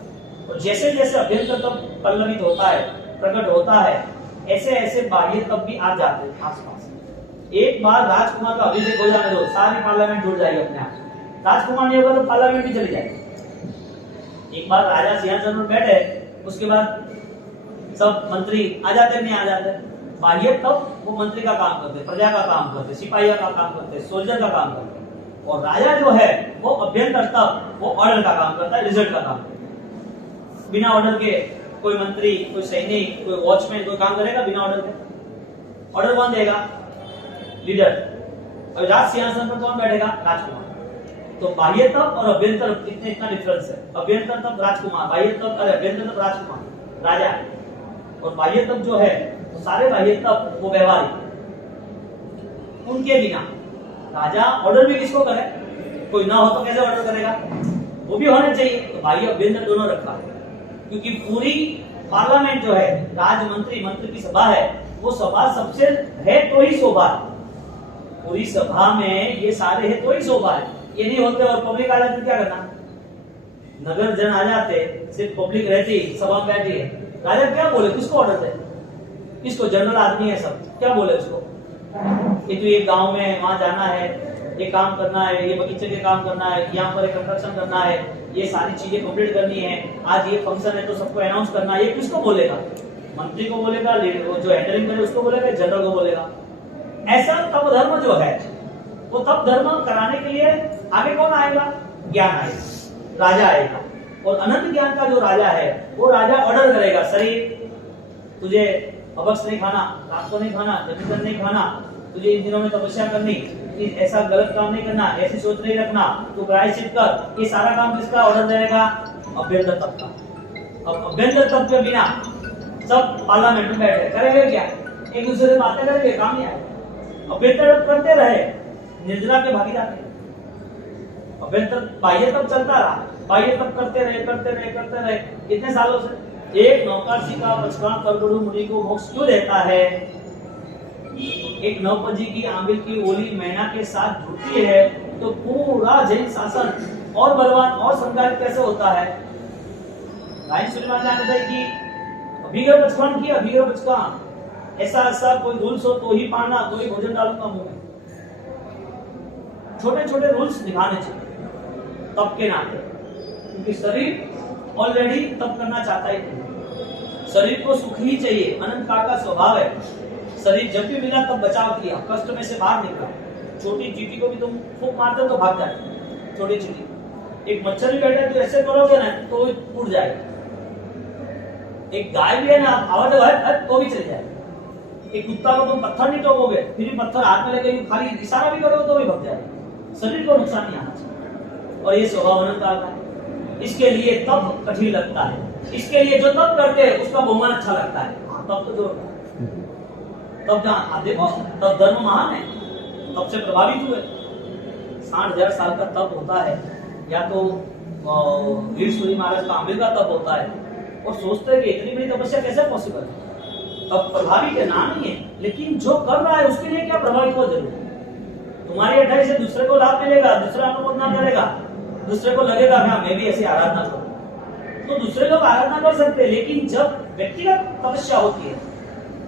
और जैसे जैसे अभ्यंतर तप पल्लवित होता है, प्रकट होता है, ऐसे ऐसे बाह्य तप भी आ जाते हैं आसपास। एक बार राजकुमार का अभिषेक हो जाने दो, सारी पार्लियामेंट जुड़ जाएगी अपने आप। राजकुमार नहीं होगा तो पार्लियामेंट भी चली जाएगी। एक बार राजा सिंहासन पर बैठे, उसके बाद सब मंत्री आ जाते नहीं आ जाते। बाह्य तब वो मंत्री का काम करते, प्रजा का काम करते, सिपाहियों का काम करते, सोल्जर का काम करते। और राजा जो है वो अभ्यंतर तब वो ऑर्डर का काम करता है, रिजल्ट का काम करता है। बिना ऑर्डर के कोई मंत्री, कोई सैनिक, कोई वॉचमैन कोई काम करेगा बिना ऑर्डर के? ऑर्डर कौन देगा? लीडर। और राज सिंहासन पर कौन बैठेगा? राजकुमार। तो बाह्य तप और अभ्यंतर इतना डिफरेंस है। अभ्यंतर तप राजकुमार, बाह्य तप अभ्यंतर तप राजकुमार राजा है, और बाह्य तप जो है तो सारे बाह्य तप वो व्यवहारिक। उनके बिना राजा ऑर्डर भी किसको करे, कोई ना हो तो कैसे ऑर्डर करेगा, वो भी होने चाहिए। तो बाह्य अभ्यंतर दोनों रखा, क्योंकि पूरी पार्लियामेंट जो है, राजमंत्री मंत्री की सभा है, वो सभा सबसे है तो ही शोभा है। पूरी सभा में ये सारे है तो ही शोभा है, ये नहीं होते और पब्लिक आ जाती क्या करना, नगर जन आ जाते, सिर्फ पब्लिक रहती, सभा में बैठी है, राजा क्या बोले, किसको ऑर्डर दे, किसको, जनरल आदमी है सब, क्या बोले उसको कि तू ये गांव में वहां जाना है, ये काम करना है, ये बगीचे के काम करना है, यहाँ पर कंस्ट्रक्शन करना है, ये सारी चीजें कंप्लीट करनी है, आज ये फंक्शन है तो सबको अनाउंस करना है, ये किसको बोलेगा, मंत्री को बोलेगा, जो हैंडलिंग करे उसको बोलेगा, जनरल को बोलेगा। ऐसा तप धर्म जो है वो तप धर्म कराने के लिए आगे कौन आएगा, ज्ञान आएगा, राजा आएगा, और अनंत ज्ञान का जो राजा है वो राजा ऑर्डर करेगा, शरीर तुझे अबक्स नहीं खाना, रात को नहीं खाना, जमीन नहीं खाना, तुझे इन दिनों में तपस्या करनी, ऐसा गलत काम नहीं करना, ऐसी सोच नहीं रखना, तू प्रायश्चित कर, ये सारा काम किसका ऑर्डर देगा, अभ्यंतर तप का। अब अभ्यंतर तप के बिना सब पार्लियामेंट में बैठे करेंगे क्या, एक दूसरे से बातें करेंगे, काम नहीं आएगा। अभ्यंतर तप करते रहे, निर्जला के भागीदार थे। अभ्यंतर बाह्य तप चलता रहा, बाह्य तप करते रहे कितने सालों से। एक नौकाशी का बचपन कलगुरु मुनि को मोक्ष क्यों देता है, एक नौपजी की आंबिल की ओली मैना के साथ जुड़ती है तो पूरा जैन शासन और बलवान और संगारित कैसे होता है। राइन सुलेमान जानते थे कि अभिगर बचपन की अभिगर बचपन, ऐसा कोई रूल्स हो तो ही पाना, तो ही भोजन डालूंगा मुंह में, छोटे छोटे रूल्स निभाने चाहिए तप के नाते, क्योंकि शरीर ऑलरेडी तप करना चाहता ही नहीं, शरीर को सुख ही चाहिए, अनंत काल का स्वभाव है। शरीर जब भी मिला तब बचाव किया, कष्ट में से बाहर निकला। छोटी चींटी को भी तुम फूंक मारते हो तो भाग जाए, छोटी चींटी। एक मच्छर भी बैठा है तो ऐसे करोगे ना तो उड़ जाएगा। एक गाय भी है ना, आवाज तो भी चल जाए। एक कुत्ता को तुम पत्थर नहीं टोकोगे, फिर भी पत्थर हाथ में लेके खाली इशारा भी करोगे तो भी भाग जाएगा। शरीर को नुकसान नहीं आना चाहिए, और ये स्वभाव अनंत काल का है। इसके लिए तप कठिन लगता है, इसके लिए जो तप करते हैं उसका बहुमान अच्छा लगता है। तब तो जो तब जहाँ आप देखो तब धर्म महान है, तब से प्रभावित हुए। 60,000 साल का तप होता है, या तो वीर सूरी महाराज का आमिर का तप होता है, और सोचते हैं कि इतनी बड़ी तपस्या कैसे पॉसिबल है। तब प्रभावी के नाम नहीं है, लेकिन जो कर रहा है उसके लिए क्या प्रभावित हो जरूर। तुम्हारी 28 से दूसरे को लाभ मिलेगा, दूसरा अनुमोदना करेगा, दूसरे को लगेगा हाँ मैं भी ऐसी आराधना करूं, तो दूसरे लोग आराधना कर सकते हैं। लेकिन जब व्यक्तिगत तपस्या होती है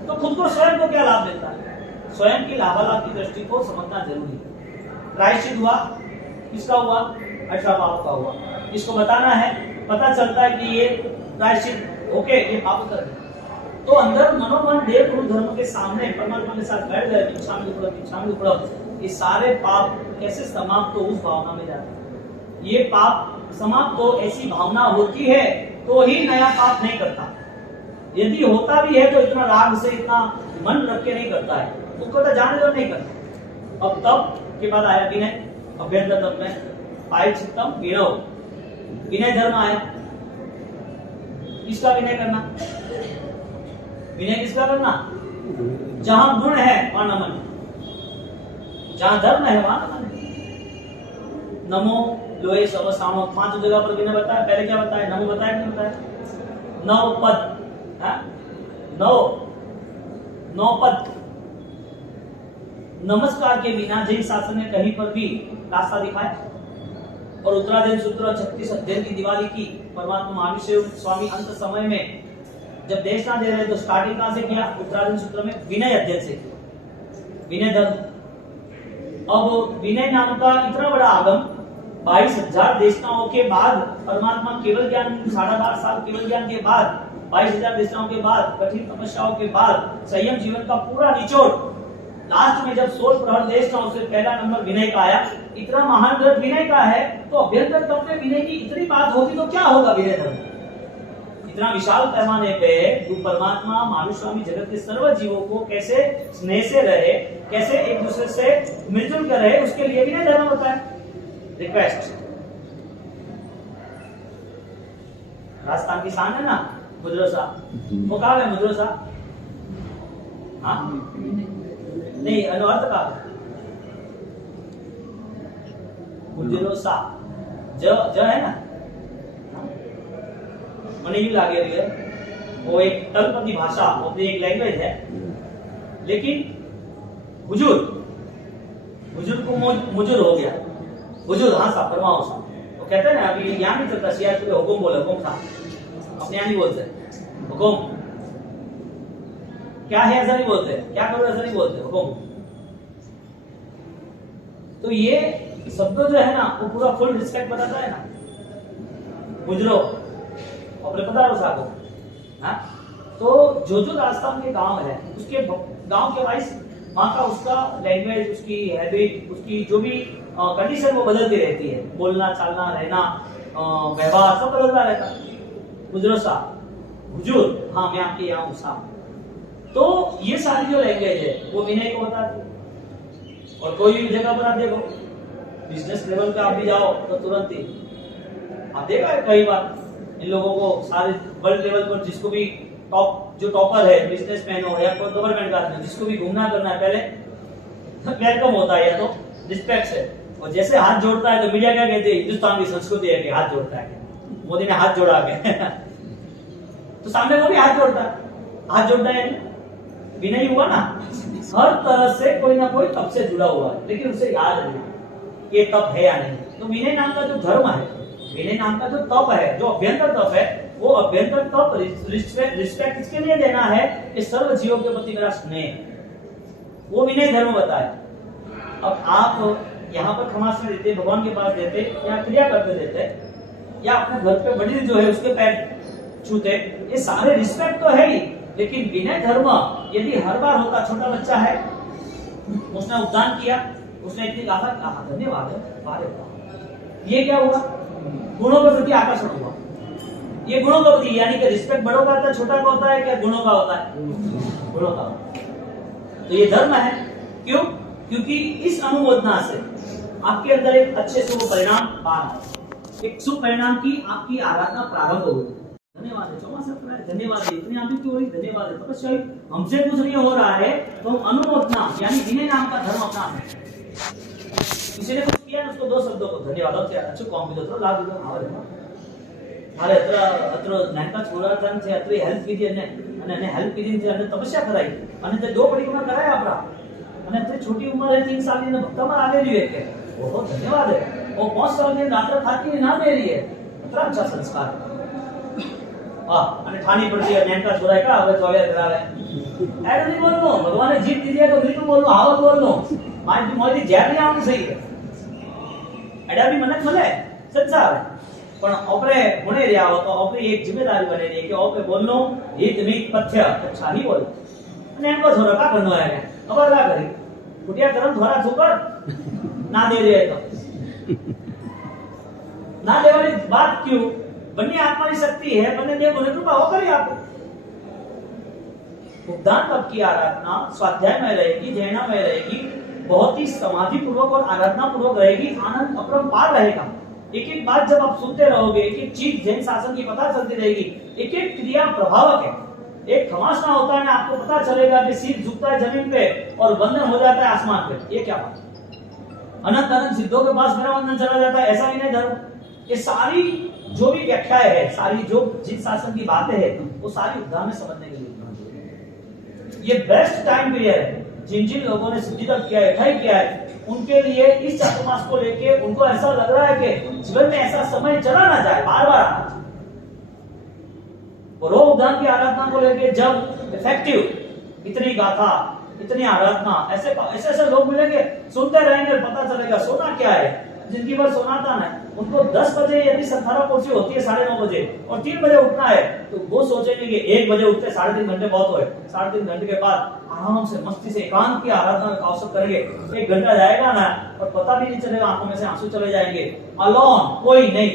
तो खुद को स्वयं को क्या लाभ मिलता है, स्वयं की लाभालाभ की दृष्टि को समझना जरूरी है। प्रायश्चित हुआ किसका हुआ, 18 पापों का हुआ, इसको बताना है, पता चलता है कि ये प्रायश्चित ओके ये पाप कर गए, तो अंदर मनोमन देव गुरु धर्म के सामने परमात्मा के साथ बैठ गए, भिक्षाम उपलब्ध, ये सारे पाप कैसे समाप्त हो, उस भावना में जाते हैं। ये पाप समाप्त हो ऐसी भावना होती है तो ही नया पाप नहीं करता। यदि होता भी है तो इतना राग से, इतना मन रख के नहीं करता है, उसको तो जाने दो नहीं करता। अब तप के बाद आया विनय, अभ्यंतर तप में पायचित्तम विनय, विनय धर्म आया। किसका विनय करना, विनय किसका करना, जहां गुण है वहां नमन, जहां धर्म है वहां नमन। नमो लोए सब सामो, 5 जगह पर विनय बताया। पहले क्या बताया, नमो बताया नहीं बताया, 9 पद, 9 पद। नमस्कार के बिना जैन शासन ने कहीं पर भी रास्ता दिखाया, और उत्तराधीन सूत्र 36 अध्ययन की दिवाली की परमात्मा महावीर स्वामी अंत समय में जब देश ना दे रहे तो स्टार्टिंग कहां से किया, उत्तराधीन सूत्र में विनय अध्ययन से किया, विनय धर्म। अब विनय नाम का इतना बड़ा आगम 22,000 देशनाओं के बाद, परमात्मा केवल ज्ञान 12.5 साल केवल ज्ञान के बाद, 22,000 देशनाओं के बाद, कठिन तपस्याओं के बाद, संयम जीवन का पूरा निचोड़, लास्ट में जब 16 प्रहर देशनाओं से पहला नंबर विनय का आया। इतना महान ग्रंथ विनय का है, तो अभ्यंतर तप में विनय की इतनी बात होगी तो क्या होगा विनय धर्म। इतना विशाल पैमाने पे परमात्मा महावीर स्वामी जगत के सर्व जीवों को कैसे स्नेह से रहे, कैसे एक दूसरे से मिलजुल कर रहे, उसके लिए विनय धर्म होता है। रिक्वेस्ट। राजस्थान की शान है ना मुद्रो सा, वो कहा है मुद्रो सा, हाँ नहीं अनुअर्थ का मुद्रो सा ज है ना, મને यूं लागे रही है वो एक तलपति भाषा, अपनी एक लैंग्वेज है, लेकिन बुजुर्ग को मुजुर हो गया, बुजुर्ग हाँ सा फरमाओ सा, वो कहते हैं ना अभी यहाँ नहीं चलता, सियार को हुकुम बोले, हुकुम था अपने यहाँ नहीं बोलते, हुकुम क्या है ऐसा नहीं बोलते, क्या करो ऐसा नहीं बोलते, हुकुम। तो ये शब्द जो है ना वो पूरा फुल रिस्पेक्ट बताता है ना, बुजुर्गो अपने पता है साको, हाँ? तो जो राजस्थान के गांव है उसके गांव के वाइज वहाँ का उसका लैंग्वेज, उसकी हैबिट, उसकी जो भी कंडीशन वो बदलती रहती है, बोलना चालना रहना व्यवहार सब बदलता रहता है। बुजुर्ग साहब हुजूर, हाँ मैं आपके यहाँ हूँ साहब। तो ये सारी जो लैंग्वेज है वो विनय को बताती है। और कोई भी जगह पर आप देखो, बिजनेस लेवल पे आप भी जाओ तो तुरंत ही आप देखा है कई बार इन लोगों को सारे वर्ल्ड लेवल पर जिसको भी जो टॉपर है, बिजनेसमैन हो या कोई गवर्नमेंट का, जिसको भी घूमना करना है पहले वेलकम होता है या तो रिस्पेक्ट से, और जैसे हाथ जोड़ता है तो मीडिया क्या कहते हैं, हिंदुस्तान की संस्कृति है कि हाथ जोड़ता है, मोदी ने हाथ जोड़ा के तो सामने को भी हाथ जोड़ता है, हाथ जोड़ता है विनय हुआ ना, हर तरह से कोई ना कोई तप से जुड़ा हुआ है, लेकिन उसे याद नहीं ये तप है या नहीं। तो विनय नाम का जो धर्म है, विनय नाम का जो तप है, जो अभ्यंतर तप है, वो अभ्यंतर तप रिस्पेक्ट इसके लिए देना है कि सर्व जीवों के प्रति मेरा स्नेह, वो विनय धर्म बताए। अब आप यहाँ पर खमासना देते, भगवान के पास देते, या क्रिया करते देते, या अपने घर पे बड़ी जो है उसके पैर छूते, ये सारे रिस्पेक्ट तो है ही, लेकिन विनय धर्म यदि हर बार होता, छोटा बच्चा है उसने उपदान किया, उसने इतनी कहा धन्यवाद है, ये क्या हुआ, गुणों के प्रति आकर्षण हुआ, ये गुणों का प्रति, यानी कि रिस्पेक्ट बड़ों का होता है, छोटा का होता है, क्या गुणों का होता है, गुणों का। तो ये धर्म है, क्यों? क्योंकि इस अनुमोदना से आपके अंदर एक अच्छे शुभ परिणाम बाहर, एक शुभ परिणाम की आपकी आराधना प्रारंभ हो गई। धन्यवाद है, धन्यवाद है, इतनी आदमी क्यों हो रही, धन्यवाद है, तपस्या हमसे कुछ नहीं हो रहा है तो हम अनुमोदना यानी विनय नाम का धर्म अपना है। किसी ने कुछ किया ना, उसको दो शब्दों को धन्यवाद अच्छे कॉम भी दो लाभ दो, મારે અત્ર નાનકા છોરા હતા છે અત્ર હેલ્પ કીધી અને એને હેલ્પ કીધી છે અને તપસ્યા કરાઈ અને તે દો પડીમાં કરાયા આપડા અને અત્ર छोटी उम्र है 3 साल ની ભક્તમાં આવેલી है કે बहुत धन्यवाद है, वो 5 साल की रात्र खाती ना दे रही है, इतना अच्छा संस्कार। हां અને ઠાણી પડતી है નાનકા છોરા का હવે ચોલે કરાવે ऐड नहीं बोलनो, भगवान ने जीत दीजिए तो मीठू बोलनो, आवत बोलनो, मारी मोदी जेर नहीं आવું सही है, एडा भी मनक મળે સચ્ચા है, પણ આપણે ભણે રહ્યા હો તો આપણી એક જિમ્મેદારી બને રહી કે આપણે બોલનો હિત મીત પથ્ય अच्छा ही बोल અને એમ કો છોરા કા કરનો है ખબર ના કરી कुटिया करम थोड़ा छुकर ना दे रहे तो ना देवानी बात क्यों, बन्नी आत्मा की शक्ति है, बन्ने देव बोले कृपा हो करी आप उपदान तब की आराधना स्वाध्याय में रहेगी, जैना में रहेगी, बहुत ही समाधि पूर्वक और आराधना पूर्वक रहेगी, आनंद अपरंपार रहेगा। एक एक बात जब आप सुनते रहोगे, एक एक चीज जैन शासन की पता चलती रहेगी, एक एक क्रिया प्रभावक है। एक खमासना होता है ना, आपको पता चलेगा कि सिर झुकता है जमीन पे और वंदन हो जाता है आसमान पे, ये क्या बात, अनंत अनंत सिद्धों के पास मेरा वंदन चला जाता है, ऐसा ही नहीं धर्म। ये सारी जो भी व्याख्याएं है, सारी जो जिन शासन की बातें हैं, वो सारी उद्धार में समझने के लिए ये बेस्ट टाइम पीरियड है। जिन जिन लोगों ने सिद्धि तक किया है, अठाई किया है, उनके लिए इस चातुर्मास को लेके उनको ऐसा लग रहा है कि जीवन में ऐसा समय चला ना जाए, बार बार आना चाहिए। और उद्धान की आराधना को लेके जब इफेक्टिव इतनी गाथा, इतनी आराधना, ऐसे ऐसे लोग मिलेंगे, सुनते रहेंगे, पता चलेगा सोना क्या है। जिनकी बार सोनाता है उनको 10 बजे यदि संथारा कुर्सी होती है 9:30 बजे और 3 बजे उठना है, तो वो सोचेंगे कि 1 बजे उठते 3.5 घंटे बहुत हुए, 3.5 घंटे के बाद आराम से मस्ती से एकांत की आराधना का अवसर करेंगे। 1 घंटा जाएगा ना और पता भी नहीं चलेगा, आंखों में से आंसू चले जाएंगे। अलोन कोई नहीं,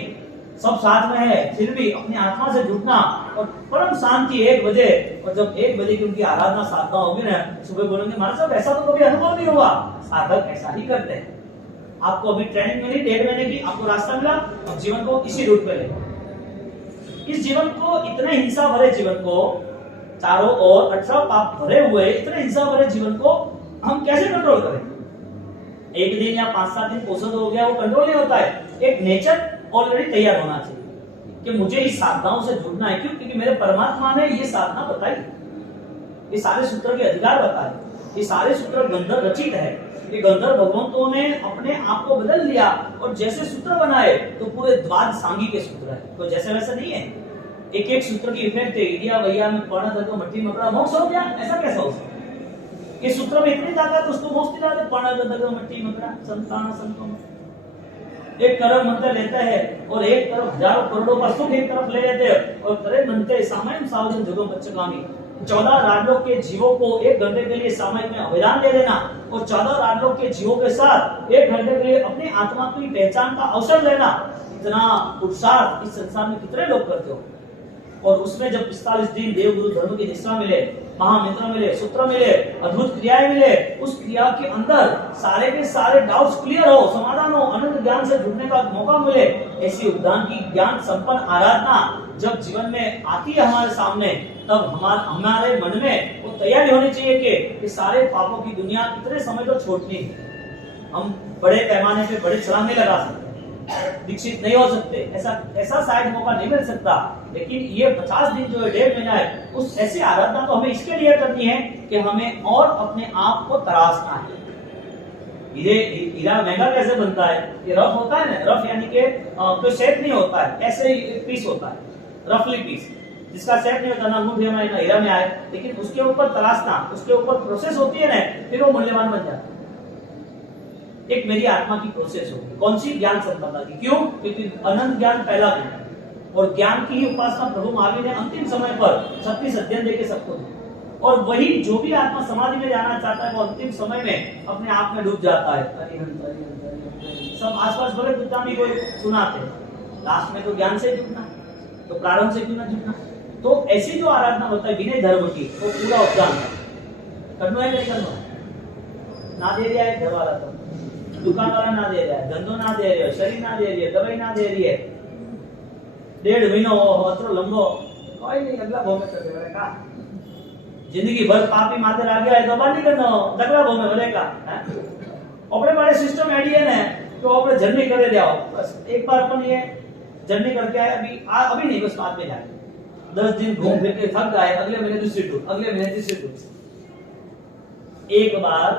सब साथ में है, फिर भी अपनी आत्मा से जुटना और परम शांति 1 बजे, और जब 1 बजे की उनकी आराधना साधना होगी ना, सुबह बोलेंगे महाराज साहब ऐसा तो कभी अनुभव नहीं हुआ। साधक ऐसा ही करते हैं, आपको अभी ट्रेनिंग मिली 1.5 महीने की, आपको रास्ता मिला, अब जीवन को इसी रूट पे ले। इस जीवन को, इतने हिंसा भरे जीवन को, चारों ओर 18 पाप भरे हुए इतने हिंसा भरे जीवन को हम कैसे कंट्रोल करें? एक दिन या 5-7 दिन औसत हो गया वो कंट्रोल नहीं होता है। एक नेचर ऑलरेडी तैयार होना चाहिए कि मुझे इस साधनाओं से जुड़ना है। क्यों? क्योंकि मेरे परमात्मा ने ये साधना बताई, ये सारे सूत्र के अधिकार बताए, ये सारे सूत्र गंधर्व रचित है। ये गंधर्व भगवंतों ने अपने आप को बदल लिया और जैसे सूत्र बनाए तो पूरे द्वाद सांगी के सूत्र है, तो जैसे वैसे नहीं है। एक एक सूत्र की इफेक्ट है। इडिया भैया में पढ़ा था तो मट्टी मकड़ा मोक्ष हो गया, ऐसा कैसा हो सकता? ये सूत्र में इतनी ताकत, उसको मोक्ष दिला दे। पढ़ा तो मट्टी मकड़ा संतान संतों, एक तरफ मंत्र लेता है और एक तरफ हजारों करोड़ों का सुख एक तरफ ले लेते हैं और करे बनते सामयिक सावधान जगह बच्चगामी। 14 राजलोक के जीवों को 1 घंटे के लिए सामयिक में अभिदान दे देना और 14 राजलोक के जीवों के साथ 1 घंटे के लिए अपनी आत्मा की पहचान का अवसर लेना, इतना पुरुषार्थ इस संसार में कितने लोग करते हो? और उसमें जब 45 दिन देव गुरु धर्म की निष्ठा मिले, महामित्र मिले, सूत्र मिले, अद्भुत क्रियाएं मिले, उस क्रिया के अंदर सारे के सारे डाउट्स क्लियर हो, समाधान हो, अनंत ज्ञान से जुड़ने का मौका मिले, ऐसी उद्धान की ज्ञान संपन्न आराधना जब जीवन में आती है हमारे सामने, तब हमारे मन में वो तैयारी होनी चाहिए कि सारे पापों की दुनिया इतने समय तो छोड़नी है। हम बड़े पैमाने पे बड़े छलांग नहीं लगा सकते, दीक्षित नहीं हो सकते, ऐसा शायद मौका नहीं मिल सकता। लेकिन ये 50 दिन जो है 1.5 महीना है, उस ऐसी आराधना तो हमें इसके लिए करनी है कि हमें और अपने आप को तराशना है। हीरा महंगा कैसे बनता है? ये रफ होता है ना, रफ यानी कि तो सेट नहीं होता है, ऐसे ही पीस होता है, रफली पीस, जिसका सेट नहीं होता ना अंगूठे में ना हीरा में आए, लेकिन उसके ऊपर तराशना, उसके ऊपर प्रोसेस होती है ना, फिर वो मूल्यवान बन जाता है। एक मेरी आत्मा की प्रोसेस होगी, कौन सी? ज्ञान संपदा की। क्यों? क्योंकि अनंत ज्ञान फैला है और ज्ञान की ही उपासना प्रभु महावीर ने अंतिम समय पर 36 अध्ययन देके सबको दी। और वही जो भी आत्मा समाधि में जाना चाहता है वो अंतिम समय में अपने आप में डूब जाता है। सब आसपास भले कुत्ता भी कोई सुनाते, लास्ट में तो ज्ञान से जुड़ना, तो प्रारंभ से क्यों ना जुड़ना? तो ऐसी जो आराधना होता है विनय धर्म की, वो पूरा उपदान करना है, नहीं करना ना दे दिया है घर वाला, तो दुकान वाला ना दे रहा है, धंधो ना दे रही है, शरीर ना दे रही है, दवाई ना दे रही है, 1.5 महीनो अतरो लंबो कोई नहीं, अगला भाव में चल रहा है। जिंदगी भर पापी माथे आ गया है तो बात नहीं करना, अगला भाव में भरेगा। अपने बड़े सिस्टम एडियन है तो अपने जर्नी करे जाओ, बस एक बार अपन ये जर्नी करके आए, अभी नहीं, बस बाद में जाए। 10 दिन घूम फिर के थक गए, अगले महीने दूसरी टूर, अगले महीने तीसरी टूर। एक बार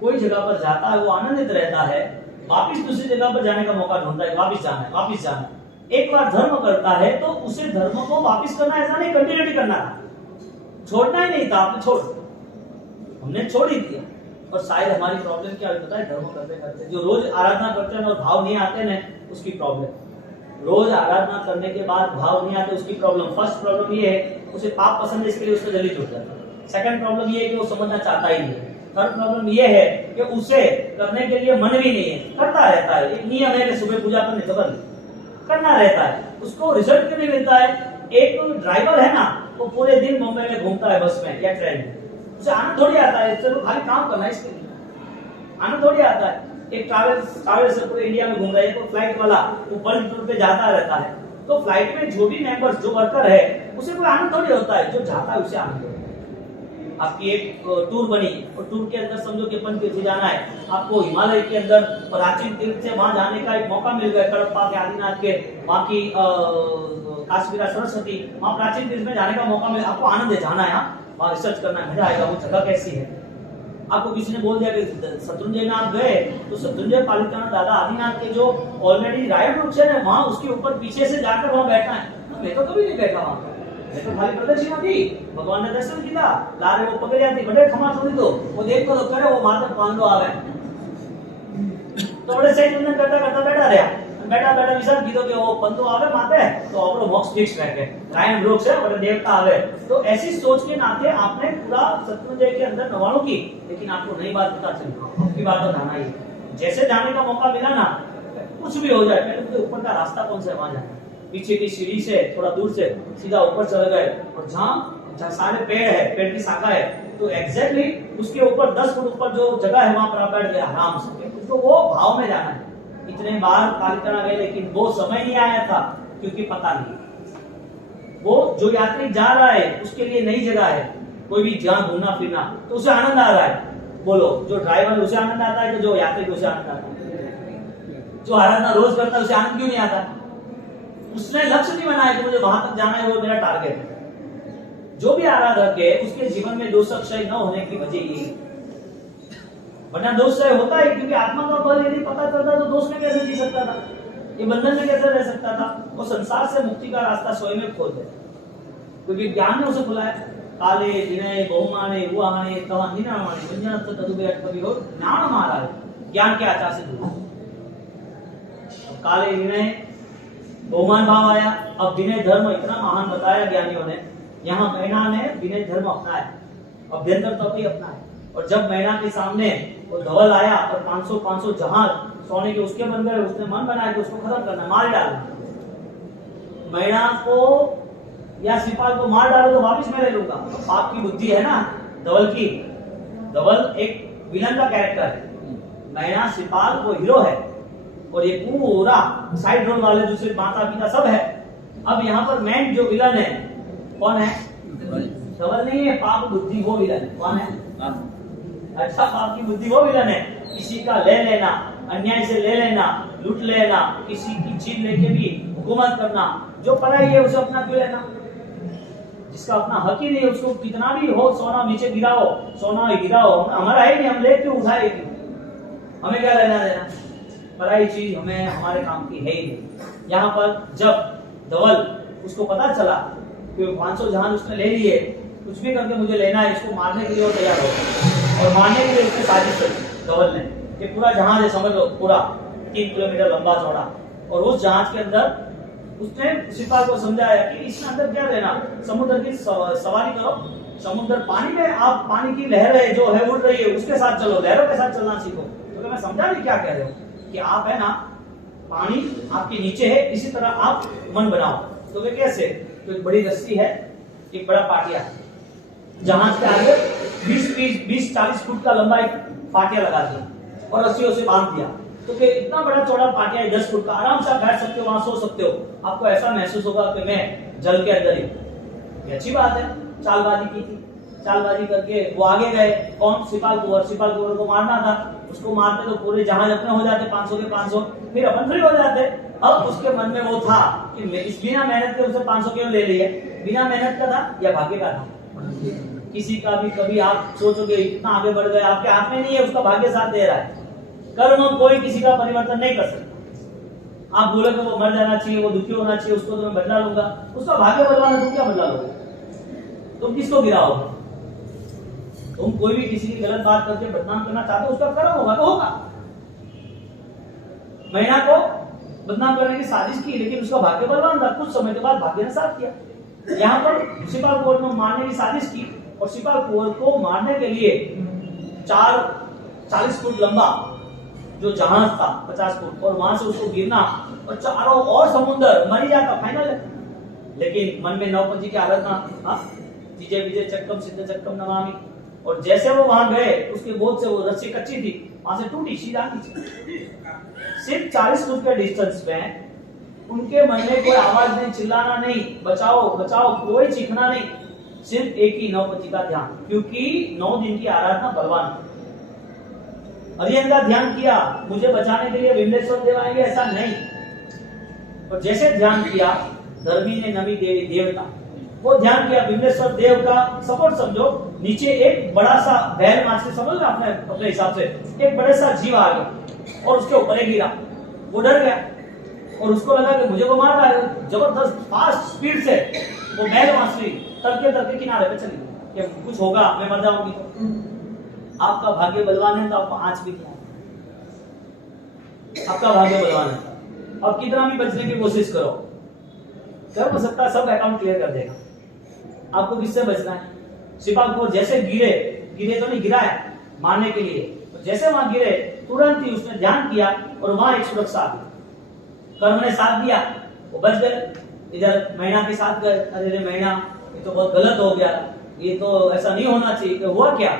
कोई जगह पर जाता है वो आनंदित रहता है, वापस दूसरी जगह पर जाने का मौका ढूंढता है, वापस जाना है, वापस जाना है। एक बार धर्म करता है तो उसे धर्म को वापस करना, ऐसा नहीं कंटिन्यूटी करना था, छोड़ना ही नहीं था, आपने छोड़, हमने छोड़ ही दिया। और शायद हमारी प्रॉब्लम क्या होता है, धर्म करते करते जो रोज आराधना करते हैं और भाव नहीं आते ना, उसकी प्रॉब्लम। रोज आराधना करने के बाद भाव नहीं आते, उसकी प्रॉब्लम। फर्स्ट प्रॉब्लम ये है उसे पाप पसंद है, इसके लिए उसको जल्दी छूट जाता है। सेकंड प्रॉब्लम ये है कि वो समझना चाहता ही नहीं। थर्ड प्रॉब्लम ये है कि उसे करने के लिए मन भी नहीं है, करता रहता है। एक नियम है कि सुबह पूजा करनी तो करना रहता है, उसको रिजल्ट क्यों नहीं मिलता है? एक ड्राइवर है ना, वो पूरे दिन मुंबई में घूमता है बस में या ट्रेन में, उसे आनंद थोड़ी आता है, चलो खाली काम करना है, इसके लिए आनंद थोड़ी आता है। एक ट्रैवल से पूरे इंडिया में घूम रहा है, तो फ्लाइट वाला वो वर्ल्ड टूर पे जाता रहता है, तो फ्लाइट में जो भी मेंबर्स, जो वर्कर है, उसे कोई आनंद थोड़ी होता है, जो जाता है उसे आनंद होता है। आपकी एक टूर बनी और टूर के अंदर समझो कि अपन तीर्थ जाना है, आपको हिमालय के अंदर प्राचीन तीर्थ से वहां जाने का एक मौका मिल गया, कडप्पा के, आदिनाथ के, वहां की काश्मीरा सरस्वती, वहां प्राचीन तीर्थ में जाने का मौका मिला, आपको आनंद है, जाना है, वहां रिसर्च करना है, मजा आएगा, वो जगह कैसी है। आपको किसी ने बोल दिया कि शत्रुंजय नाथ गए तो शत्रुंजय पालिताना दादा आदिनाथ के जो ऑलरेडी रायड वृक्ष है वहां उसके ऊपर पीछे से जाकर वहां बैठना है। मैं तो कभी नहीं बैठा वहां, मैं तो खाली प्रदक्षिणा थी, भगवान ने दर्शन किया, लारे वो पकड़ जाती, बड़े खमा छोड़ी दो, वो देखो तो करे, वो माता पांडो आवे तो बड़े सही चिंतन करता करता बैठा विचार कीधो कि वो पंतो आवे माते तो आपको मोक्ष फिक्स रह गए, रायण वृक्ष है और देवता आवे। तो ऐसी सोच के नाते आपने पूरा शत्रुंजय के अंदर 99 की, लेकिन आपको नई बात पता चली, आपकी बात तो जाना ही, जैसे जाने का मौका मिला ना, कुछ भी हो जाए, पहले मुझे ऊपर का रास्ता कौन सा है वहां जाना, पीछे की सीढ़ी से थोड़ा दूर से सीधा ऊपर चले गए, और जहाँ सारे पेड़ है, पेड़ की शाखा है, तो एग्जैक्टली उसके ऊपर 10 फुट ऊपर जो जगह है वहां पर आप बैठ गए आराम से, तो वो भाव में जाना है। इतने बार पालिताना गए लेकिन वो समय नहीं आया था, क्योंकि पता नहीं। वो जो यात्री जा रहा है उसके लिए नई जगह है, कोई भी जहाँ घूमना फिरना, तो उसे आनंद आ रहा है। बोलो, जो ड्राइवर उसे आनंद आता है, तो जो यात्री को उसे आनंद आता है। जो आराधना रोज करता है उसे आनंद क्यों नहीं आता? उसने लक्ष्य नहीं बनाया कि मुझे वहां तक जाना है, वो मेरा टारगेट है। जो भी आराधक है उसके जीवन में दोष क्षय न होने की वजह यही है। वरना दोष क्षय होता है क्योंकि आत्मा का बल यदि पता चलता तो दोष में कैसे जी सकता था, ये बंधन में कैसे रह सकता था? वो संसार से मुक्ति का रास्ता स्वयं में खोल दे, क्योंकि ज्ञान ने उसे खुलाया। काले विनय बहुमाने हुआने तवा निनामाने वंजन तदुबे अटकबी हो ज्ञान मारा है, ज्ञान के आचार से दूर। काले विनय बहुमान भाव आया, अब विनय धर्म इतना महान बताया ज्ञानियों ने। यहाँ मैना ने विनय धर्म अपनाया, अभ्यंतर तो भी अपनाया। और जब मैना के सामने वो धवल आया और 500 जहाज सोने के उसके बन गए, उसने मन बनाया कि उसको खत्म करना, मार डालना। मैना को या सिपाल को मार डालो तो वापिस मैं ले लूंगा। पाप की बुद्धि है ना धवल की। धवल एक विलन का कैरेक्टर है, मैना सिपाल वो हीरो है, और ये पूरा साइड रोल वाले दूसरे माता पिता सब है। अब यहाँ पर मैन जो विलन है कौन है? धवल नहीं है, पाप बुद्धि वो विलन है। कौन है? अच्छा, पाप की बुद्धि वो विलन है। किसी का ले लेना, अन्याय से ले लेना, लूट लेना, किसी की चीज लेके भी हुकूमत करना। जो पढ़ाई है उसे अपना क्यों लेना? जिसका अपना हक ही नहीं है उसको कितना भी हो सोना नीचे गिराओ, सोना गिराओ, हमारा है नहीं, हम ले क्यों उठाए क्यों? हमें क्या लेना देना? पढ़ाई चीज हमें हमारे काम की है ही नहीं। यहाँ पर जब धवल उसको पता चला कि 500 जहाज उसने ले लिए, कुछ भी करके मुझे लेना है, इसको मारने के लिए वो तैयार हो, और मारने के लिए उसने साजिश की धवल ने। ये पूरा जहाज है, समझ लो पूरा 3 किलोमीटर लंबा चौड़ा, और उस जहाज के अंदर उसने सिपाही को समझाया कि इसके अंदर क्या लेना, समुद्र की सवारी करो, समुद्र पानी में, आप पानी की लहरें जो है उड़ रही है उसके साथ चलो, लहरों के साथ चलना सीखो। तो मैं समझा नहीं क्या कह रहे हो कि आप है ना, पानी आपके नीचे है, इसी तरह आप मन बनाओ। तो वे कैसे? तो एक बड़ी रस्सी है, एक बड़ा पाटिया, जहाज के आगे 20-40 फुट का लंबा एक पाटिया लगा दिया और रस्सियों से बांध दिया। तो फिर इतना बड़ा चौड़ा पाटिया है 10 फुट का, आराम से आप बैठ सकते हो, वहां सो सकते हो। आपको ऐसा महसूस होगा कि मैं जल के अंदर ही। अच्छी बात है, चालबाजी की थी, चालबाजी करके वो आगे गए। कौन? सिपाल कुंवर को मारना था। उसको मारते तो पूरे जहाज अपने हो जाते 500 के 500, फिर अपन फ्री हो जाते। अब उसके मन में वो था कि इस बिना मेहनत के उसे 500 क्यों ले लिए? बिना मेहनत का था या भाग्य का था? किसी का भी कभी आप सोचोगे इतना आगे बढ़ गए, आपके हाथ में नहीं है, उसका भाग्य साथ दे रहा है। कर्म कोई किसी का परिवर्तन नहीं कर सकता। आप बोलोगे वो मर जाना चाहिए, वो दुखी होना चाहिए, उसको तो मैं बदला लूंगा, उसका भाग्य बदलाना, तुम क्या बदला लोगे? तुम किसको गिराओगे? तुम कोई भी किसी की गलत बात करके बदनाम करना चाहते हो, उसका कर्म होगा तो होगा। मैना को बदनाम करने की साजिश की, लेकिन उसका भाग्य बलवान था। कुछ समय के बाद भाग्य ने साथ किया। यहाँ पर सिपाल कुंवर को मारने की साजिश की, और सिपाल कुंवर को मारने के लिए 40 फुट लंबा जो जहाज था 50 फुट, और वहां से उसको गिरना, और चारों और समुद्र, मर ही जाता फाइनल है। लेकिन मन में नौपंथी की आराधना, विजय विजय चक्कम सिद्ध चक्कम नमामि। और जैसे वो वहां गए, उसके बोध से वो रस्सी कच्ची थी, वहां से टूटी सीधा नीचे। सिर्फ 40 फुट के डिस्टेंस में उनके मन में कोई आवाज नहीं, चिल्लाना नहीं, बचाओ बचाओ, कोई चीखना नहीं, सिर्फ एक ही नौपति का ध्यान, क्योंकि 9 दिन की आराधना बलवान। हरिहर का ध्यान किया, मुझे बचाने के लिए विमलेश्वर देव आएंगे, ऐसा नहीं। और जैसे ध्यान किया, धर्मी ने नमी देवी देवता, वो ध्यान किया, विमलेश्वर देव का सपोर्ट समझो, नीचे एक बड़ा सा बैल माछली समझ लो अपने हिसाब से, एक बड़ा सा जीव आ गया और उसके ऊपर गिरा। वो डर गया और उसको लगा कि मुझे को मार रहा है। जबरदस्त फास्ट स्पीड से वो बैल माछली तड़के किनारे पे चली गई कि कुछ होगा, मैं मर जाऊंगी। तो आपका भाग्य बलवान है तो आपको आंच भी नहीं, आपका भाग्य बलवान है। अब कितना भी बचने की कोशिश करो, कर हो सकता है सब अकाउंट क्लियर कर देगा। आपको किससे बचना है? सिपाही को जैसे गिरे तो नहीं गिराया मारने के लिए, तो जैसे वहां गिरे तुरंत ही उसने ध्यान किया और वहां एक सुरक्षा आ गई। कर्म ने साथ दिया, वो बच गए। इधर मैना के साथ गए, अरे मैना ये तो बहुत गलत हो गया, ये तो ऐसा नहीं होना चाहिए। तो हुआ क्या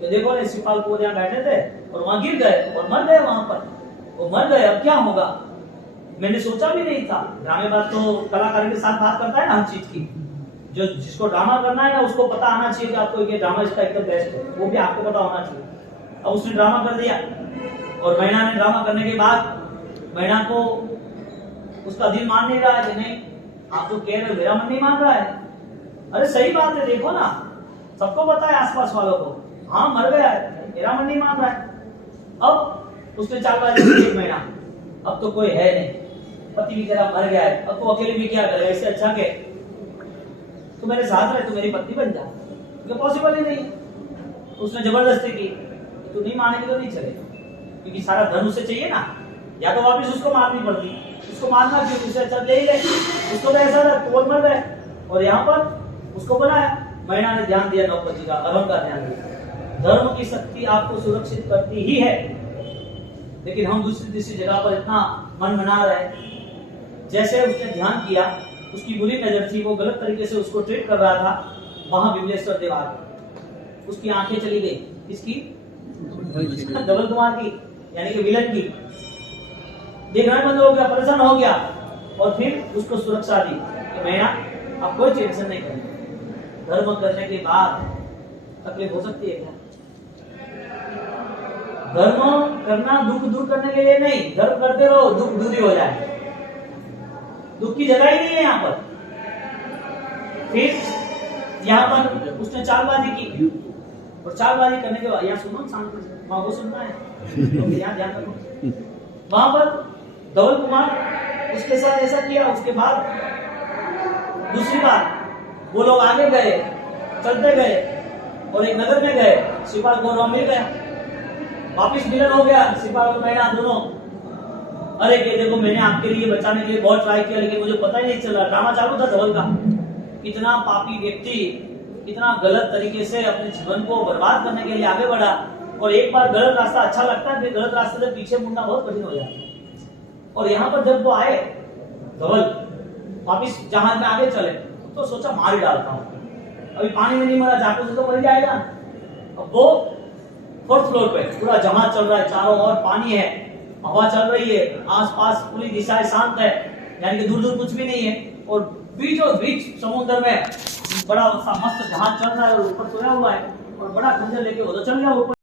कि देखो सिपाही को यहाँ बैठे थे और वहां गिर गए और मर गए वहां पर। वो मर गए, अब क्या होगा? मैंने सोचा भी नहीं था। ड्रामेबाज तो कलाकार के साथ बात करता है ना हर चीज की। जो जिसको ड्रामा करना है ना उसको पता आना चाहिए कि आपको ये ड्रामा इसका एकदम बेस्ट है, वो भी आपको पता होना चाहिए। अब उसने ड्रामा कर दिया और मैना ने ड्रामा करने के बाद मैना को उसका दिल मान नहीं रहा है कि नहीं आप तो कह रहे हो, मेरा मन नहीं मान रहा है। अरे सही बात है, देखो ना, सबको पता है आसपास वालों को, हाँ मर गया है, मेरा मन नहीं मान रहा है। अब उसने चालबाजी की एक महीना, अब तो कोई है नहीं, पति भी तेरा मर गया है, अब तो अकेले भी क्या करेगा, इससे अच्छा के तू मेरे साथ रहे, तू मेरी पत्नी बन जा। तो पॉसिबल ही नहीं। उसने जबरदस्ती की, तू नहीं मानेगी तो नहीं चलेगा, क्योंकि सारा धन उसे चाहिए ना, या तो वापस उसको मारनी पड़ती, उसको मारना क्यों, उसे अच्छा ले ही ले, उसको तो ऐसा था तो मर गए। और यहाँ पर उसको बनाया, मैना ने ध्यान दिया नौपति का, अरुण का ध्यान दिया। धर्म की शक्ति आपको सुरक्षित करती ही है, लेकिन हम दूसरी जगह पर इतना मन बना रहे। जैसे उसने ध्यान किया, उसकी बुरी नजर थी, वो गलत तरीके से उसको ट्रीट कर रहा था, वहां विमलेश्वर देवाल, उसकी आंखें चली गई, किसकी? धवल कुमार की, यानी कि विलन की। देखना बंद हो गया, परेशान हो गया, और फिर उसको सुरक्षा दी कि मैना अब कोई टेंशन नहीं करनी, धर्म करने के बाद तकलीफ हो सकती है क्या? धर्म करना दुख दूर करने के लिए नहीं, धर्म करते रहो, दुख दूर ही हो जाए, दुख की जगह ही नहीं है यहाँ पर। फिर यहाँ पर उसने चालबाजी की, और चालबाजी करने के बाद, यहाँ सुनो शांति से, वहां को सुनना है तो यहाँ ध्यान रखो। वहां पर धवल कुमार उसके साथ ऐसा किया, उसके बाद दूसरी बार वो लोग आगे गए, चलते गए और एक नगर में गए, सिपाही को मिल गया, वापिस मिलन हो गया सिपाही और मैना दोनों। अरे के देखो मैंने आपके लिए बचाने के लिए बहुत ट्राई किया, लेकिन मुझे पता ही नहीं चला, ड्रामा चालू था धवल का। कितना पापी व्यक्ति कितना गलत तरीके से अपने जीवन को बर्बाद करने के लिए आगे बढ़ा, और एक बार गलत रास्ता अच्छा लगता है, फिर गलत रास्ते से पीछे मुड़ना बहुत कठिन हो जाता है। और यहाँ पर जब वो आए धवल वापिस जहाज में आगे चले, तो सोचा मार ही डालता हूँ, अभी पानी में नहीं मरा, चाकू से तो मर जाएगा। अब वो 4th फ्लोर पे पूरा जहाज चल रहा है, चारों ओर पानी है, हवा चल रही है, आसपास पूरी दिशाएं शांत है, यानी कि दूर दूर कुछ भी नहीं है, और बीचों बीच समुद्र में बड़ा सा मस्त जहाज चल रहा है, और ऊपर सोया हुआ है, और बड़ा खंजर लेके उधर चल गया ऊपर।